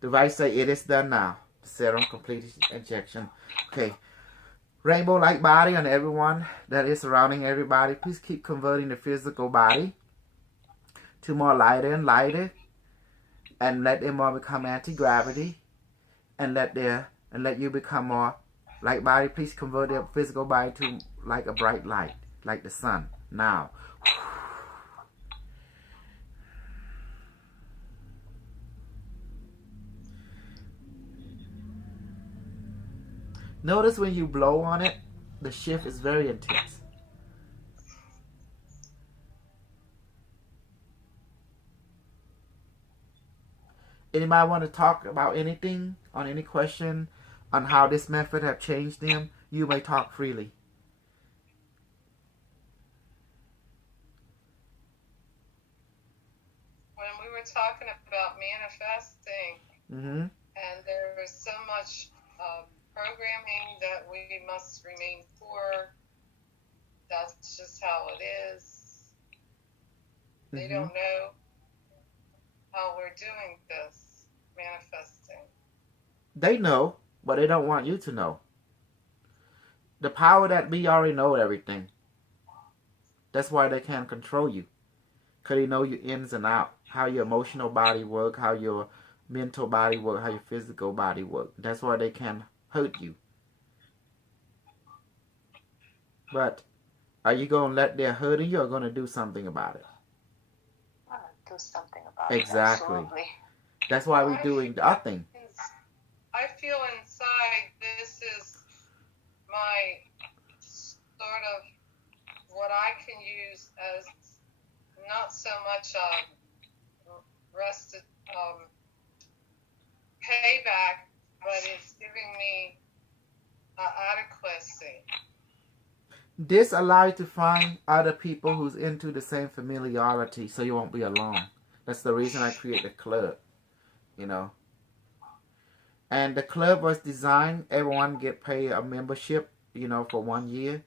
Device say it is done now. Serum complete injection. Okay. Rainbow light body on everyone that is surrounding everybody. Please keep converting the physical body to more lighter and lighter. And let them all become anti-gravity. And let you become more light body. Please convert your physical body to like a bright light, like the sun. Now. Notice when you blow on it, the shift is very intense. Anybody want to talk about anything, on any question on how this method have changed them? You may talk freely. When we were talking about manifesting, Mm-hmm. and there is so much programming that we must remain poor, that's just how it is. They Mm-hmm. don't know how we're doing this, manifesting. They know, but they don't want you to know. The power that be already know everything. That's why they can't control you. Because they know your ins and out. How your emotional body work, how your mental body work, how your physical body work. That's why they can hurt you. But are you going to let their hurting you or going to do something about it? I'm gonna do something about Exactly. it. Absolutely. That's why we're doing nothing. I feel inside this is my sort of what I can use as not so much rested payback, but it's giving me adequacy. This allow you to find other people who's into the same familiarity so you won't be alone. That's the reason I create the club, you know. And the club was designed, everyone get paid a membership, you know, for 1 year.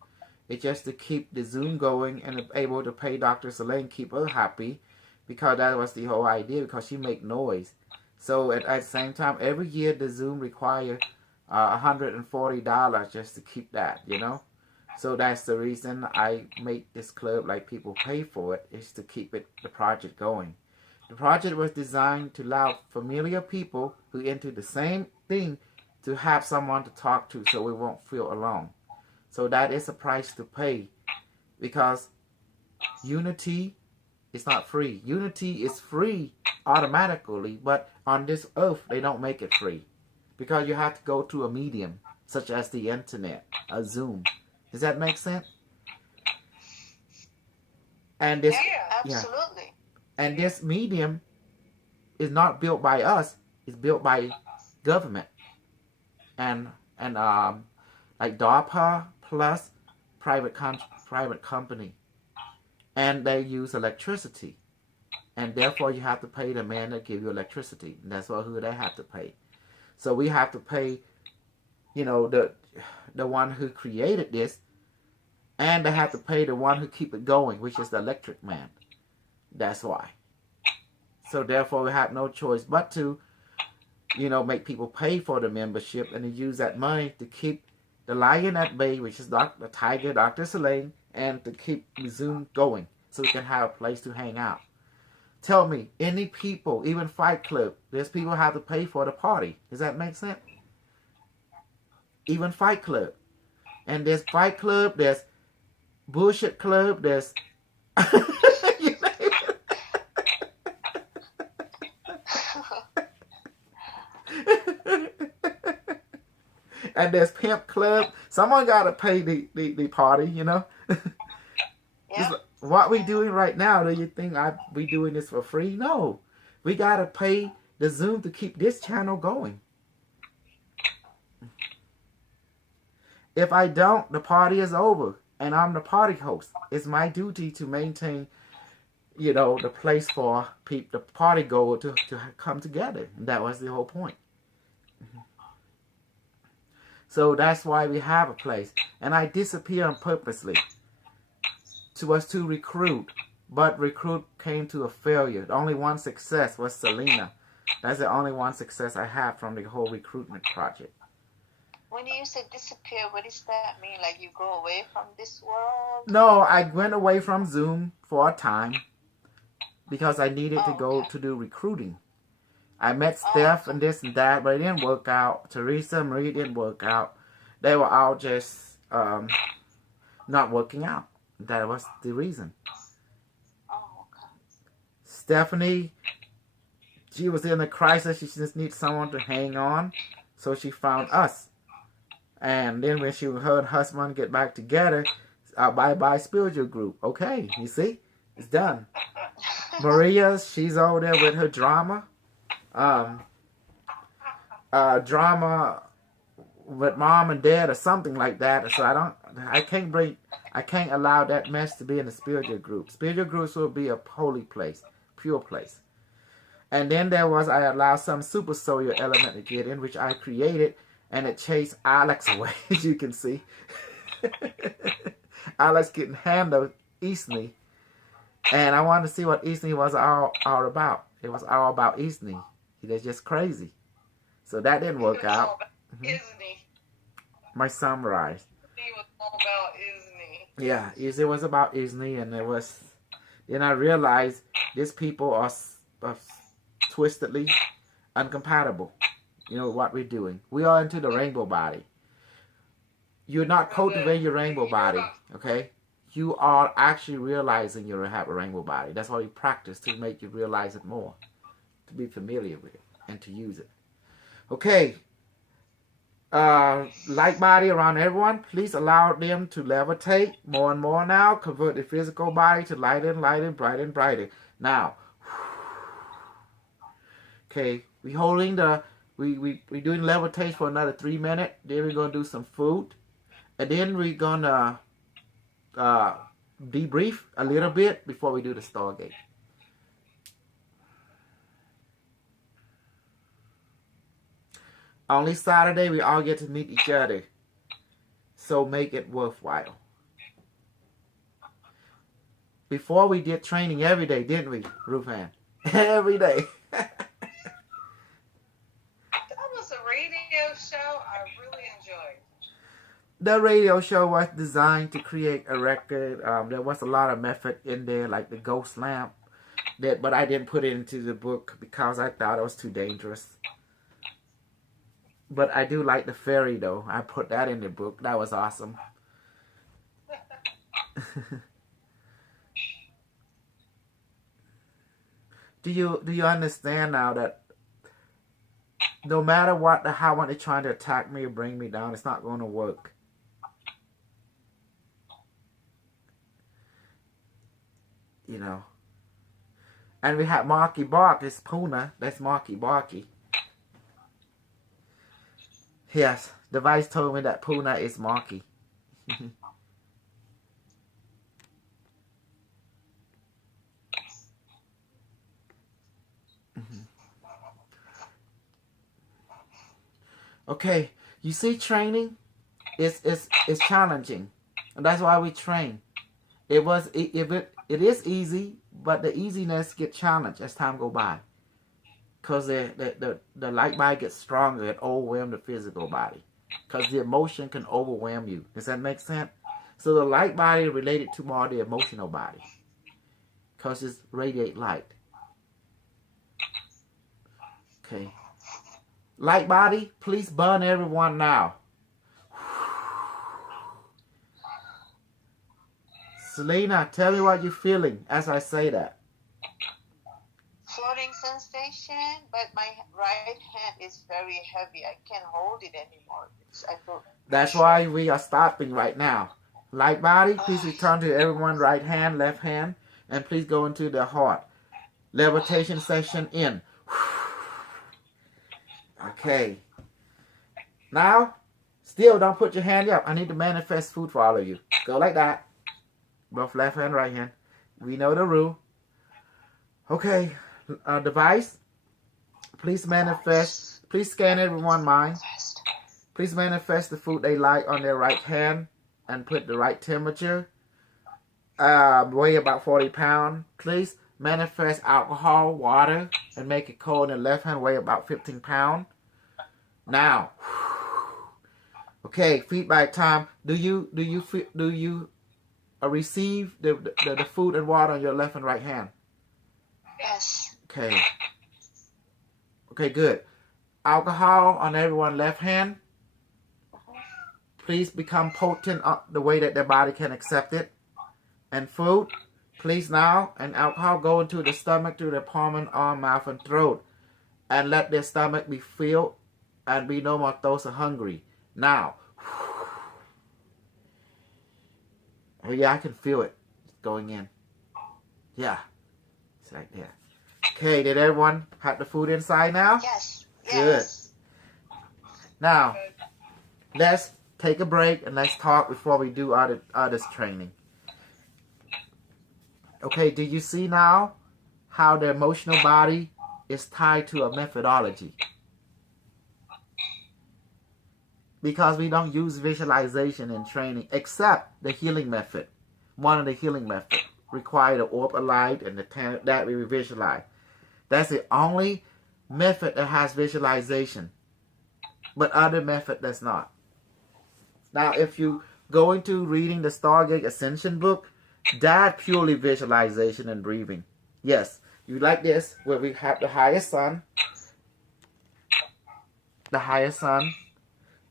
It's just to keep the Zoom going and able to pay Dr. Selene, keep her happy, because that was the whole idea, because she make noise. So at the same time, every year the Zoom require $140 just to keep that, you know. So that's the reason I make this club, like people pay for it, is to keep the project going. The project was designed to allow familiar people who into the same thing to have someone to talk to so we won't feel alone. So that is a price to pay, because unity is not free. Unity is free automatically, but on this earth they don't make it free, because you have to go to a medium such as the internet, a Zoom. Does that make sense? And this, Yeah. Absolutely. and this medium is not built by us. It's built by government and like DARPA plus private company, and they use electricity, and therefore you have to pay the man that give you electricity. And that's who they have to pay. So we have to pay, you know, the one who created this, and they have to pay the one who keep it going, which is the electric man. That's why. So therefore we have no choice but to, you know, make people pay for the membership and to use that money to keep the lion at bay, which is the tiger, Dr. Selene, and to keep Zoom going so we can have a place to hang out. Tell me, any people, even Fight Club, there's people have to pay for the party. Does that make sense? Even Fight Club. And there's Fight Club, there's Bullshit Club, there's... And there's Pimp Club. Someone got to pay the party, you know? Yeah. What we doing right now, do you think we doing this for free? No. We got to pay the Zoom to keep this channel going. If I don't, the party is over. And I'm the party host. It's my duty to maintain, you know, the place for the party goer to come together. And that was the whole point. So that's why we have a place. And I disappear on purposely to recruit. But recruit came to a failure. The only one success was Selena. That's the only one success I have from the whole recruitment project. When you say disappear, what does that mean? Like you go away from this world? No, I went away from Zoom for a time because I needed to go to do recruiting. I met Steph and this and that, but it didn't work out. Teresa, Marie didn't work out. They were all just not working out. That was the reason. Oh, okay. Stephanie, she was in a crisis. She just needed someone to hang on. So she found us. And then when her and husband get back together, bye-bye spiritual group. Okay, you see? It's done. Maria, she's over there with her drama. Drama with mom and dad or something like that. So I can't allow that mess to be in the spiritual group. Spiritual groups will be a holy place, pure place. And then I allowed some super solar element to get in, which I created, and it chased Alex away, as you can see. Alex couldn't handle Eastney. And I wanted to see what Eastney was all about. It was all about Eastney. They're just crazy. So that didn't work out. Isney. My summarize. He was all about Isney. Yeah, it was about Eastney, and then I realized these people are twistedly uncompatible. You know what we're doing. We are into the rainbow body. You're not cultivating your rainbow body, okay? You are actually realizing you have a rainbow body. That's why we practice, to make you realize it more, to be familiar with it, and to use it. Okay. Light body around everyone. Please allow them to levitate more and more now. Convert the physical body to lighter and lighter, brighter and brighter. Now. Okay, we doing levitation for another 3 minutes. Then we're gonna do some food, and then we're gonna debrief a little bit before we do the Stargate. Only Saturday we all get to meet each other, so make it worthwhile. Before we did training every day, didn't we, Rufan? Every day. Radio show I really enjoyed. The radio show was designed to create a record. There was a lot of method in there, like the ghost lamp, but I didn't put it into the book because I thought it was too dangerous. But I do like the fairy, though. I put that in the book. That was awesome. Do you understand now that no matter how they're trying to attack me or bring me down, it's not going to work. You know. And we have Marky Bark. It's Puna. That's Marky Barky. Yes, the vice told me that Puna is Marky. Okay, you see, training is challenging, and that's why we train. It is easy, but the easiness gets challenged as time go by, because the light body gets stronger. It overwhelms the physical body, because the emotion can overwhelm you. Does that make sense? So the light body is related to more the emotional body, because it's radiate light. Okay. Light body, please burn everyone now. Selena, tell me what you're feeling as I say that. Floating sensation, but my right hand is very heavy. I can't hold it anymore. That's why we are stopping right now. Light body, please return to everyone right hand, left hand, and please go into the heart. Levitation session in. Okay. Now, still don't put your hand up. I need to manifest food for all of you. Go like that. Both left hand, right hand. We know the rule. Okay. Device. Please manifest. Please scan everyone's mind. Please manifest the food they like on their right hand and put the right temperature. Weigh about 40 pounds. Please manifest alcohol, water, and make it cold in the left hand. Weigh about 15 pounds. Now, okay, feedback time. Do you receive the food and water on your left and right hand? Yes. Okay. Okay, good. Alcohol on everyone's left hand. Please become potent the way that their body can accept it. And food, please now, and alcohol go into the stomach through the palm and arm, mouth, and throat. And let their stomach be filled and be no more thirst or hungry. Now, Oh yeah, I can feel it going in. Yeah, it's right there. Okay, did everyone have the food inside now? Yes. Good. Yes. Now, let's take a break and let's talk before we do others training. Okay, do you see now how the emotional body is tied to a methodology? Because we don't use visualization in training except the healing method. One of the healing methods require the orb of light and that we visualize. That's the only method that has visualization. But other method does not. Now, if you go into reading the Stargate Ascension book, that purely visualization and breathing. Yes, you like this, where we have the highest sun. The highest sun,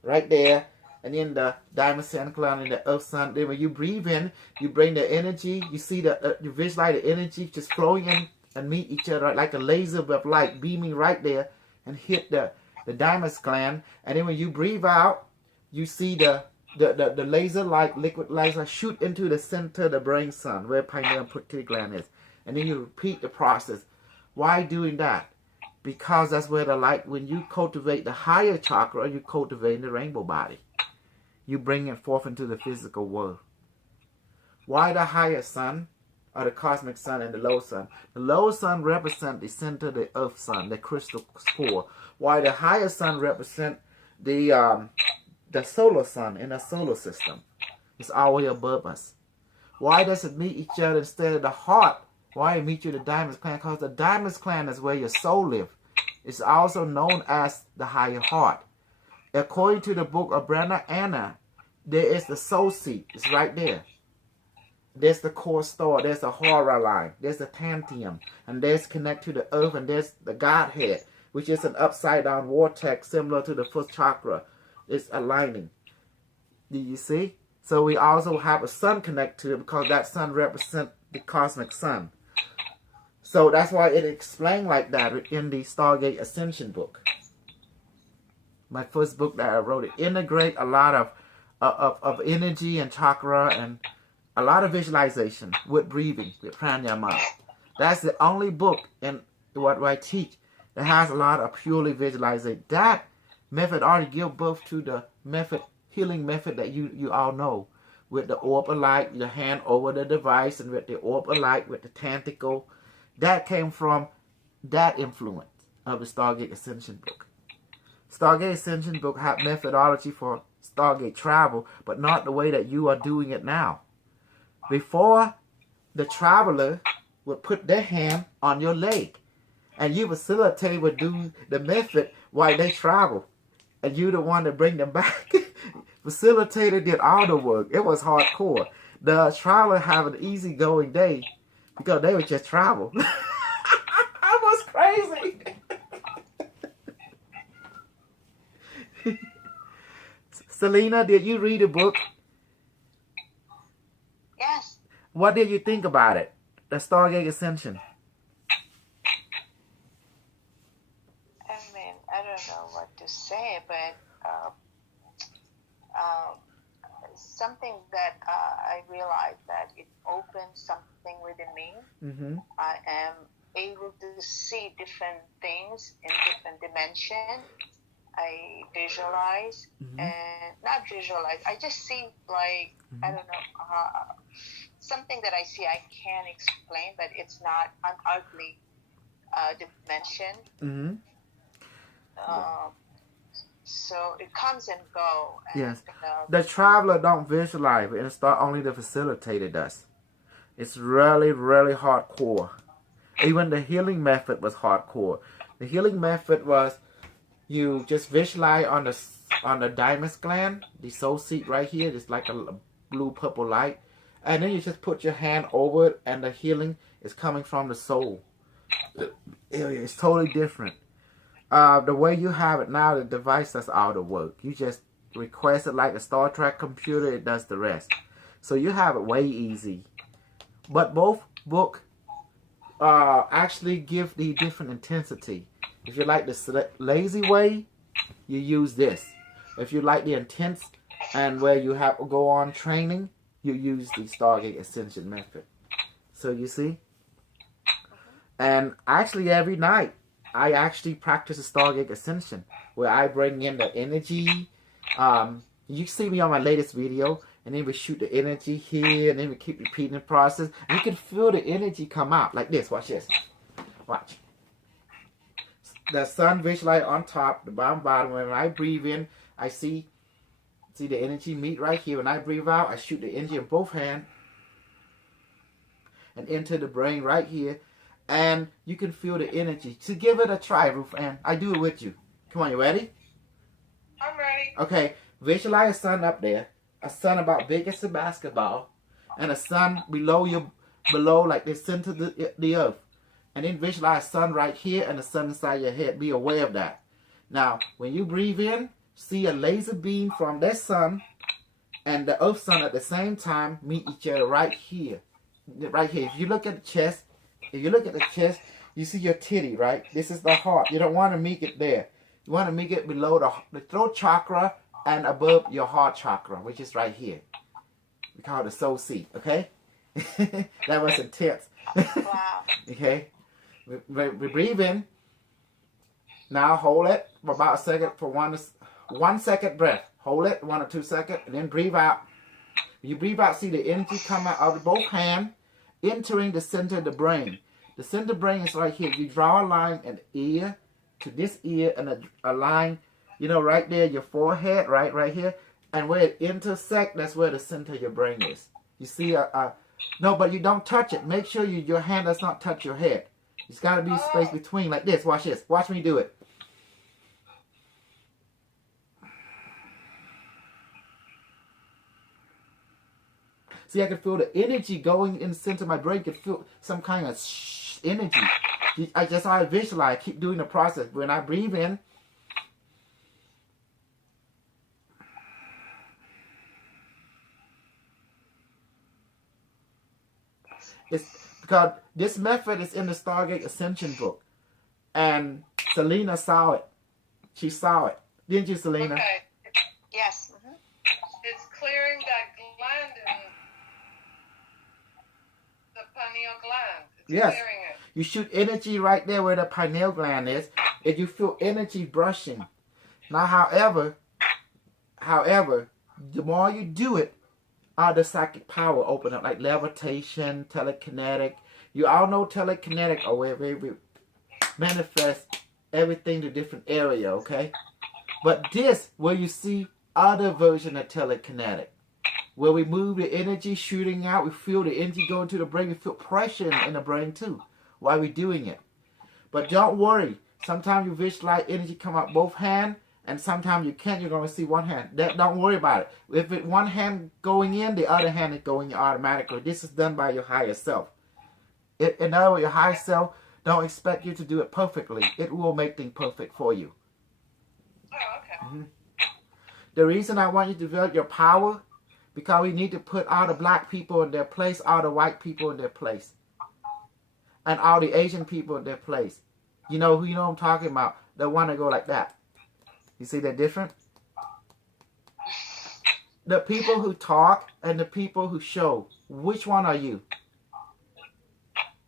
right there. And then the diamond center cloud and the earth sun. Then when you breathe in, you bring the energy. You see you visualize the energy just flowing in and meet each other like a laser of light beaming right there and hit the thymus gland. And then when you breathe out, you see the laser like liquid laser shoot into the center of the brain sun where pineal and pituitary gland is. And then you repeat the process. Why doing that? Because that's where the light, when you cultivate the higher chakra, you cultivate the rainbow body. You bring it forth into the physical world. Why the higher sun, or the cosmic sun, and the low sun? The lower sun represents the center of the earth sun, the crystal core. Why the higher sun represents the solar sun in the solar system. It's all the way above us. Why does it meet each other instead of the heart? Why it meet you the diamond gland? Because the diamond gland is where your soul lives. It's also known as the higher heart. According to the book of Brahma Anna, there is the soul seat. It's right there. There's the core star. There's the Hora line. There's the Tantium. And there's connect to the earth. And there's the Godhead, which is an upside down vortex similar to the first chakra. It's aligning. Do you see? So we also have a sun connect to it because that sun represents the cosmic sun. So that's why it explained like that in the Stargate Ascension book. My first book that I wrote, it integrate a lot of energy and chakra and a lot of visualization with breathing, with pranayama. That's the only book in what I teach that has a lot of purely visualization. That method already give birth to the method, healing method that you all know. With the orb of light, your hand over the device, and with the orb of light, with the tentacle. That came from that influence of the Stargate Ascension book. Stargate Ascension book had methodology for Stargate travel, but not the way that you are doing it now. Before, the traveler would put their hand on your leg, and you facilitate would do the method while they travel, and you the one to bring them back. Facilitator did all the work. It was hardcore. The traveler have an easygoing day because they would just travel. I was crazy. Selena, did you read the book? Yes. What did you think about it? The Stargate Ascension. I mean, I don't know what to say, but something that I realized that it opened something within me. Mm-hmm. I am able to see different things in different dimensions. I visualize and not visualize. I just see like, I don't know, something that I see I can't explain, but it's not an ugly dimension. Mm-hmm. So it comes and go. And, yes. The traveler don't visualize it. It's not only the facilitator does. It's really, really hardcore. Even the healing method was hardcore. The healing method was you just visualize on the thymus gland, the soul seat right here. It's like a blue purple light. And then you just put your hand over it and the healing is coming from the soul. It's totally different. The way you have it now, the device does all the work. You just request it like a Star Trek computer, it does the rest. So you have it way easy. But both books actually give the different intensity. If you like the lazy way, you use this. If you like the intense and where you have to go on training, you use the Stargate Ascension method. So you see? And actually every night, I actually practice the Stargate Ascension, where I bring in the energy. You see me on my latest video, and then we shoot the energy here, and then we keep repeating the process. And you can feel the energy come out like this. Watch this. Watch. The sun visualize on top, the bottom. When I breathe in, I see the energy meet right here. When I breathe out, I shoot the energy in both hands and into the brain right here. And you can feel the energy. To give it a try, Ruth Ann. I do it with you. Come on, you ready? I'm ready. Okay, visualize a sun up there. A sun about big as a basketball. And a sun below like the center of the earth. And then visualize sun right here and the sun inside your head. Be aware of that. Now, when you breathe in, see a laser beam from that sun and the earth sun at the same time meet each other right here. Right here. If you look at the chest, you see your titty, right? This is the heart. You don't want to meet it there. You want to meet it below the throat chakra and above your heart chakra, which is right here. We call it the soul seat, okay? That was intense. Wow. Okay? We breathe in. Now hold it for about a second for 1 second breath. Hold it 1 or 2 seconds, and then breathe out. When you breathe out, see the energy come out of both hands, entering the center of the brain. The center of the brain is right here. You draw a line at the ear to this ear, and a line, right there, your forehead, right here. And where it intersects, that's where the center of your brain is. You see no, but you don't touch it. Make sure your hand does not touch your head. There's got to be space between, like this. Watch this. Watch me do it. See, I can feel the energy going in the center of my brain. I can feel some kind of energy. I visualize. I keep doing the process. When I breathe in, it's because this method is in the Stargate Ascension book. And Selena saw it. She saw it. Didn't you, Selena? Okay. Yes. Mm-hmm. It's clearing that gland in the pineal gland. It's Yes. clearing it. You shoot energy right there where the pineal gland is, and you feel energy brushing. Now, however, the more you do it, all the psychic power open up, like levitation, telekinetic. You all know telekinetic, or where we manifest everything to different area, okay? But this, where you see other version of telekinetic, where we move the energy shooting out, we feel the energy going to the brain, we feel pressure in the brain too, while we're doing it. But don't worry, sometimes you visualize energy come out both hands, and sometimes you can't, you're going to see one hand. Don't worry about it. If one hand going in, the other hand is going in automatically. This is done by your higher self. In other words, your higher self don't expect you to do it perfectly. It will make things perfect for you. Oh, okay. Mm-hmm. The reason I want you to develop your power, because we need to put all the black people in their place, all the white people in their place, and all the Asian people in their place. You know who I'm talking about? The one that go like that. You see that different? The people who talk and the people who show. Which one are you?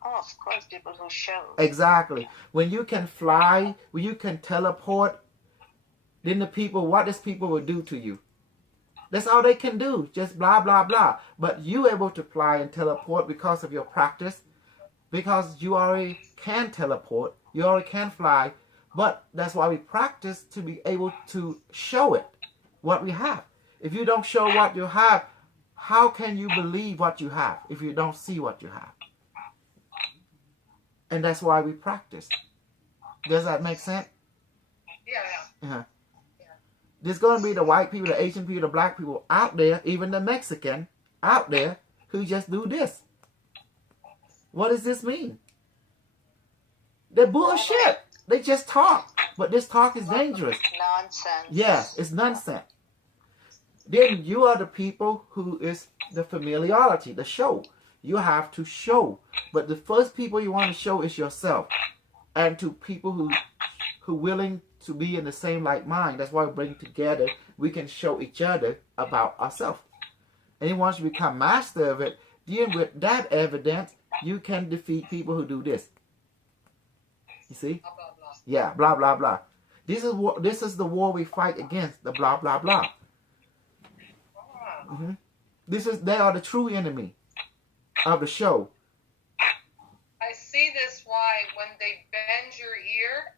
Oh, of course, people who show. Exactly. When you can fly, when you can teleport, then what does people will do to you? That's all they can do. Just blah, blah, blah. But you able to fly and teleport because of your practice. Because you already can teleport. You already can fly. But that's why we practice, to be able to show it, what we have. If you don't show what you have, how can you believe what you have if you don't see what you have? And that's why we practice. Does that make sense? Yeah. Uh-huh. There's going to be the white people, the Asian people, the black people out there, even the Mexican out there, who just do this. What does this mean? They're bullshit. They just talk. But this talk is dangerous. Nonsense. Yes, it's nonsense. Then you are the people who is the familiarity, the show. You have to show. But the first people you want to show is yourself. And to people who willing to be in the same like mind. That's why we bring together. We can show each other about ourselves. And once you become master of it, then with that evidence, you can defeat people who do this. You see? Blah, blah, blah. Yeah, blah blah blah. This is the war we fight against, the blah blah blah. Ah. They are the true enemy of the show. I see this why when they bend your ear,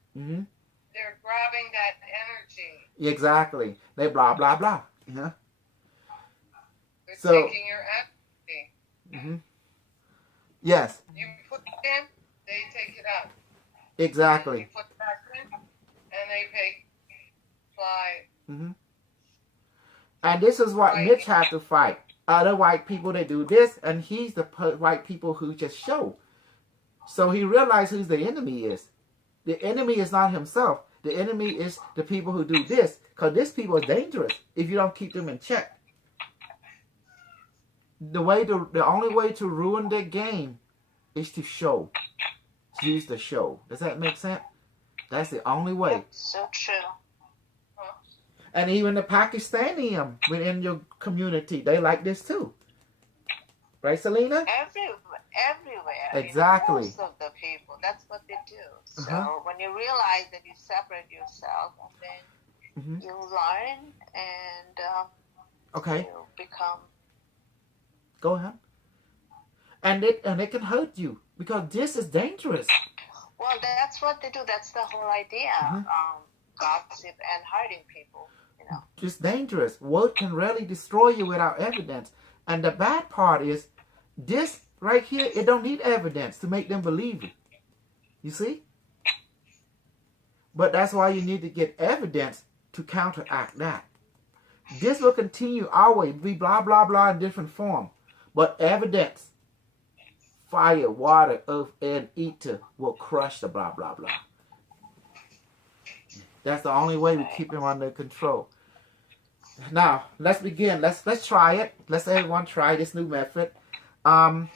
they're grabbing that energy. Exactly. They blah blah blah. Yeah. They're So- taking your energy. Yes, You put it in, they take it out. exactly. You put it back in, and they fly. And this is what Mitch had to fight. Other white people, they do this, and he's the white people who just show. So he realized who the enemy is. The enemy is not himself. The enemy is the people who do this, because this people is dangerous if you don't keep them in check. The only way to ruin their game is to show. Use the show. Does that make sense? That's the only way. So true. And even the Pakistani within your community, they like this too. Right, Selena? Everywhere. Exactly. Most of the people, that's what they do. So when you realize that you separate yourself, and then you learn and Okay, you become. go ahead. And it can hurt you because this is dangerous. Well, that's what they do. That's the whole idea. Gossip and hurting people. It's dangerous. Word can really destroy you without evidence. And the bad part is, this right here, it don't need evidence to make them believe it. You see? But that's why you need to get evidence to counteract that. This will continue always, be blah, blah, blah in different form. But evidence, fire, water, earth, and ether will crush the blah, blah, blah. That's the only way we keep them under control. Now, let's begin. Let's try it. Let's everyone try this new method. I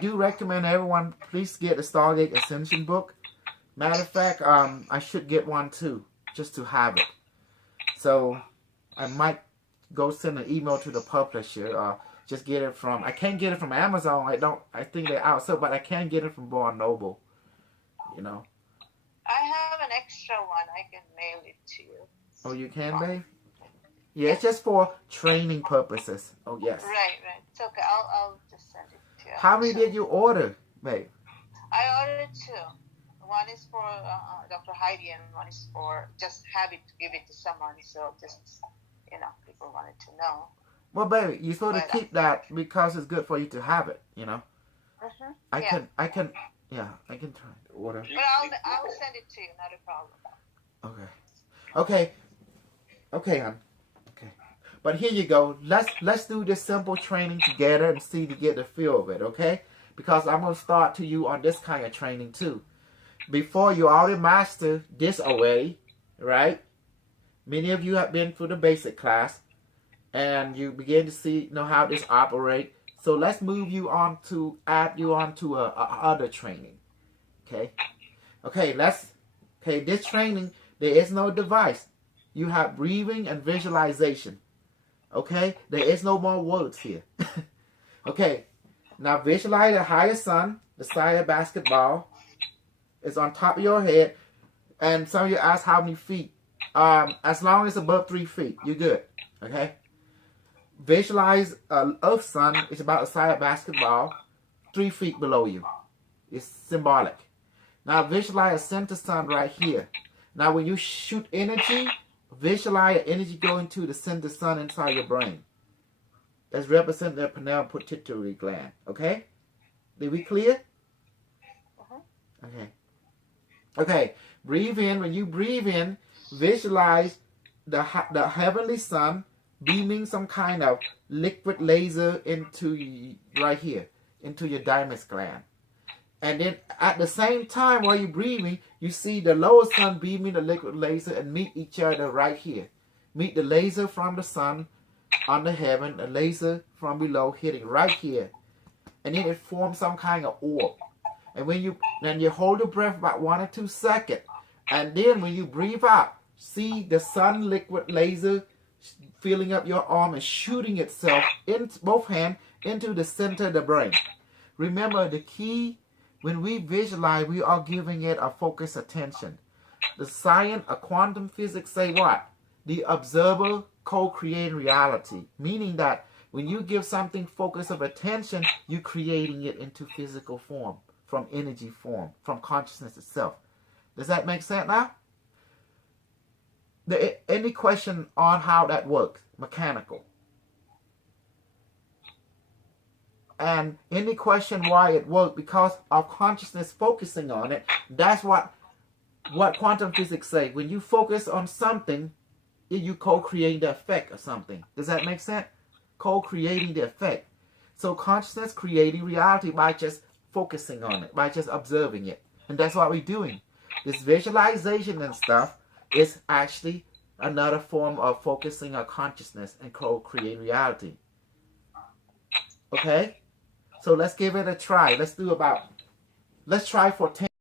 do recommend everyone please get the Stargate Ascension book. Matter of fact, I should get one too, just to have it. So I might go send an email to the publisher or just get it from. I can't get it from Amazon. I think they're out. So, but I can get it from Barnes & Noble. You know. I have an extra one. I can mail it to you. Oh, you can, babe? Yeah, it's just for training purposes. Oh, yes. Right. It's okay. I'll just send it to you. How many did you order, babe? I ordered 2. One is for Dr. Heidi, and one is for just have it to give it to someone. So just people wanted to know. Well, baby, you're supposed to keep that because it's good for you to have it. You know. I can try to order. But I will send it to you. Not a problem. Okay, hon. Okay. But here you go. Let's do this simple training together and see to get the feel of it, okay? Because I'm gonna start to you on this kind of training too. Before you already master this already, right? Many of you have been through the basic class and you begin to know how this operates. So let's move you on to add you on to other training. Okay, this training, there is no device. You have breathing and visualization. Okay, there is no more words here. Okay, now visualize the higher sun, the size of basketball. It's on top of your head. And some of you ask how many feet. As long as it's above 3 feet, you're good. Okay. Visualize Earth sun is about the size of basketball, 3 feet below you. It's symbolic. Now visualize a center sun right here. Now when you shoot energy, visualize energy going to the center sun inside your brain. That's representing the pineal pituitary gland. Okay? Did we clear? Okay. Breathe in. When you breathe in, visualize the heavenly sun beaming some kind of liquid laser into right here, into your thymus gland. And then at the same time while you're breathing, you see the lower sun beaming the liquid laser and meet each other right here. Meet the laser from the sun on the heaven, the laser from below hitting right here. And then it forms some kind of orb. And when you hold your breath about 1 or 2 seconds. And then when you breathe out, see the sun liquid laser filling up your arm and shooting itself in both hands into the center of the brain. Remember, the key, when we visualize, we are giving it a focused attention. The science of quantum physics say what? The observer co-creating reality, meaning that when you give something focus of attention, you're creating it into physical form, from energy form, from consciousness itself. Does that make sense now? Any question on how that works? Mechanical. And any question why it works? Because of consciousness focusing on it. That's what quantum physics say. When you focus on something, you co-create the effect of something. Does that make sense? Co-creating the effect. So consciousness creating reality by just focusing on it, by just observing it. And that's what we're doing. This visualization and stuff is actually another form of focusing on consciousness and co-create reality. Okay? So let's give it a try. Let's try for 10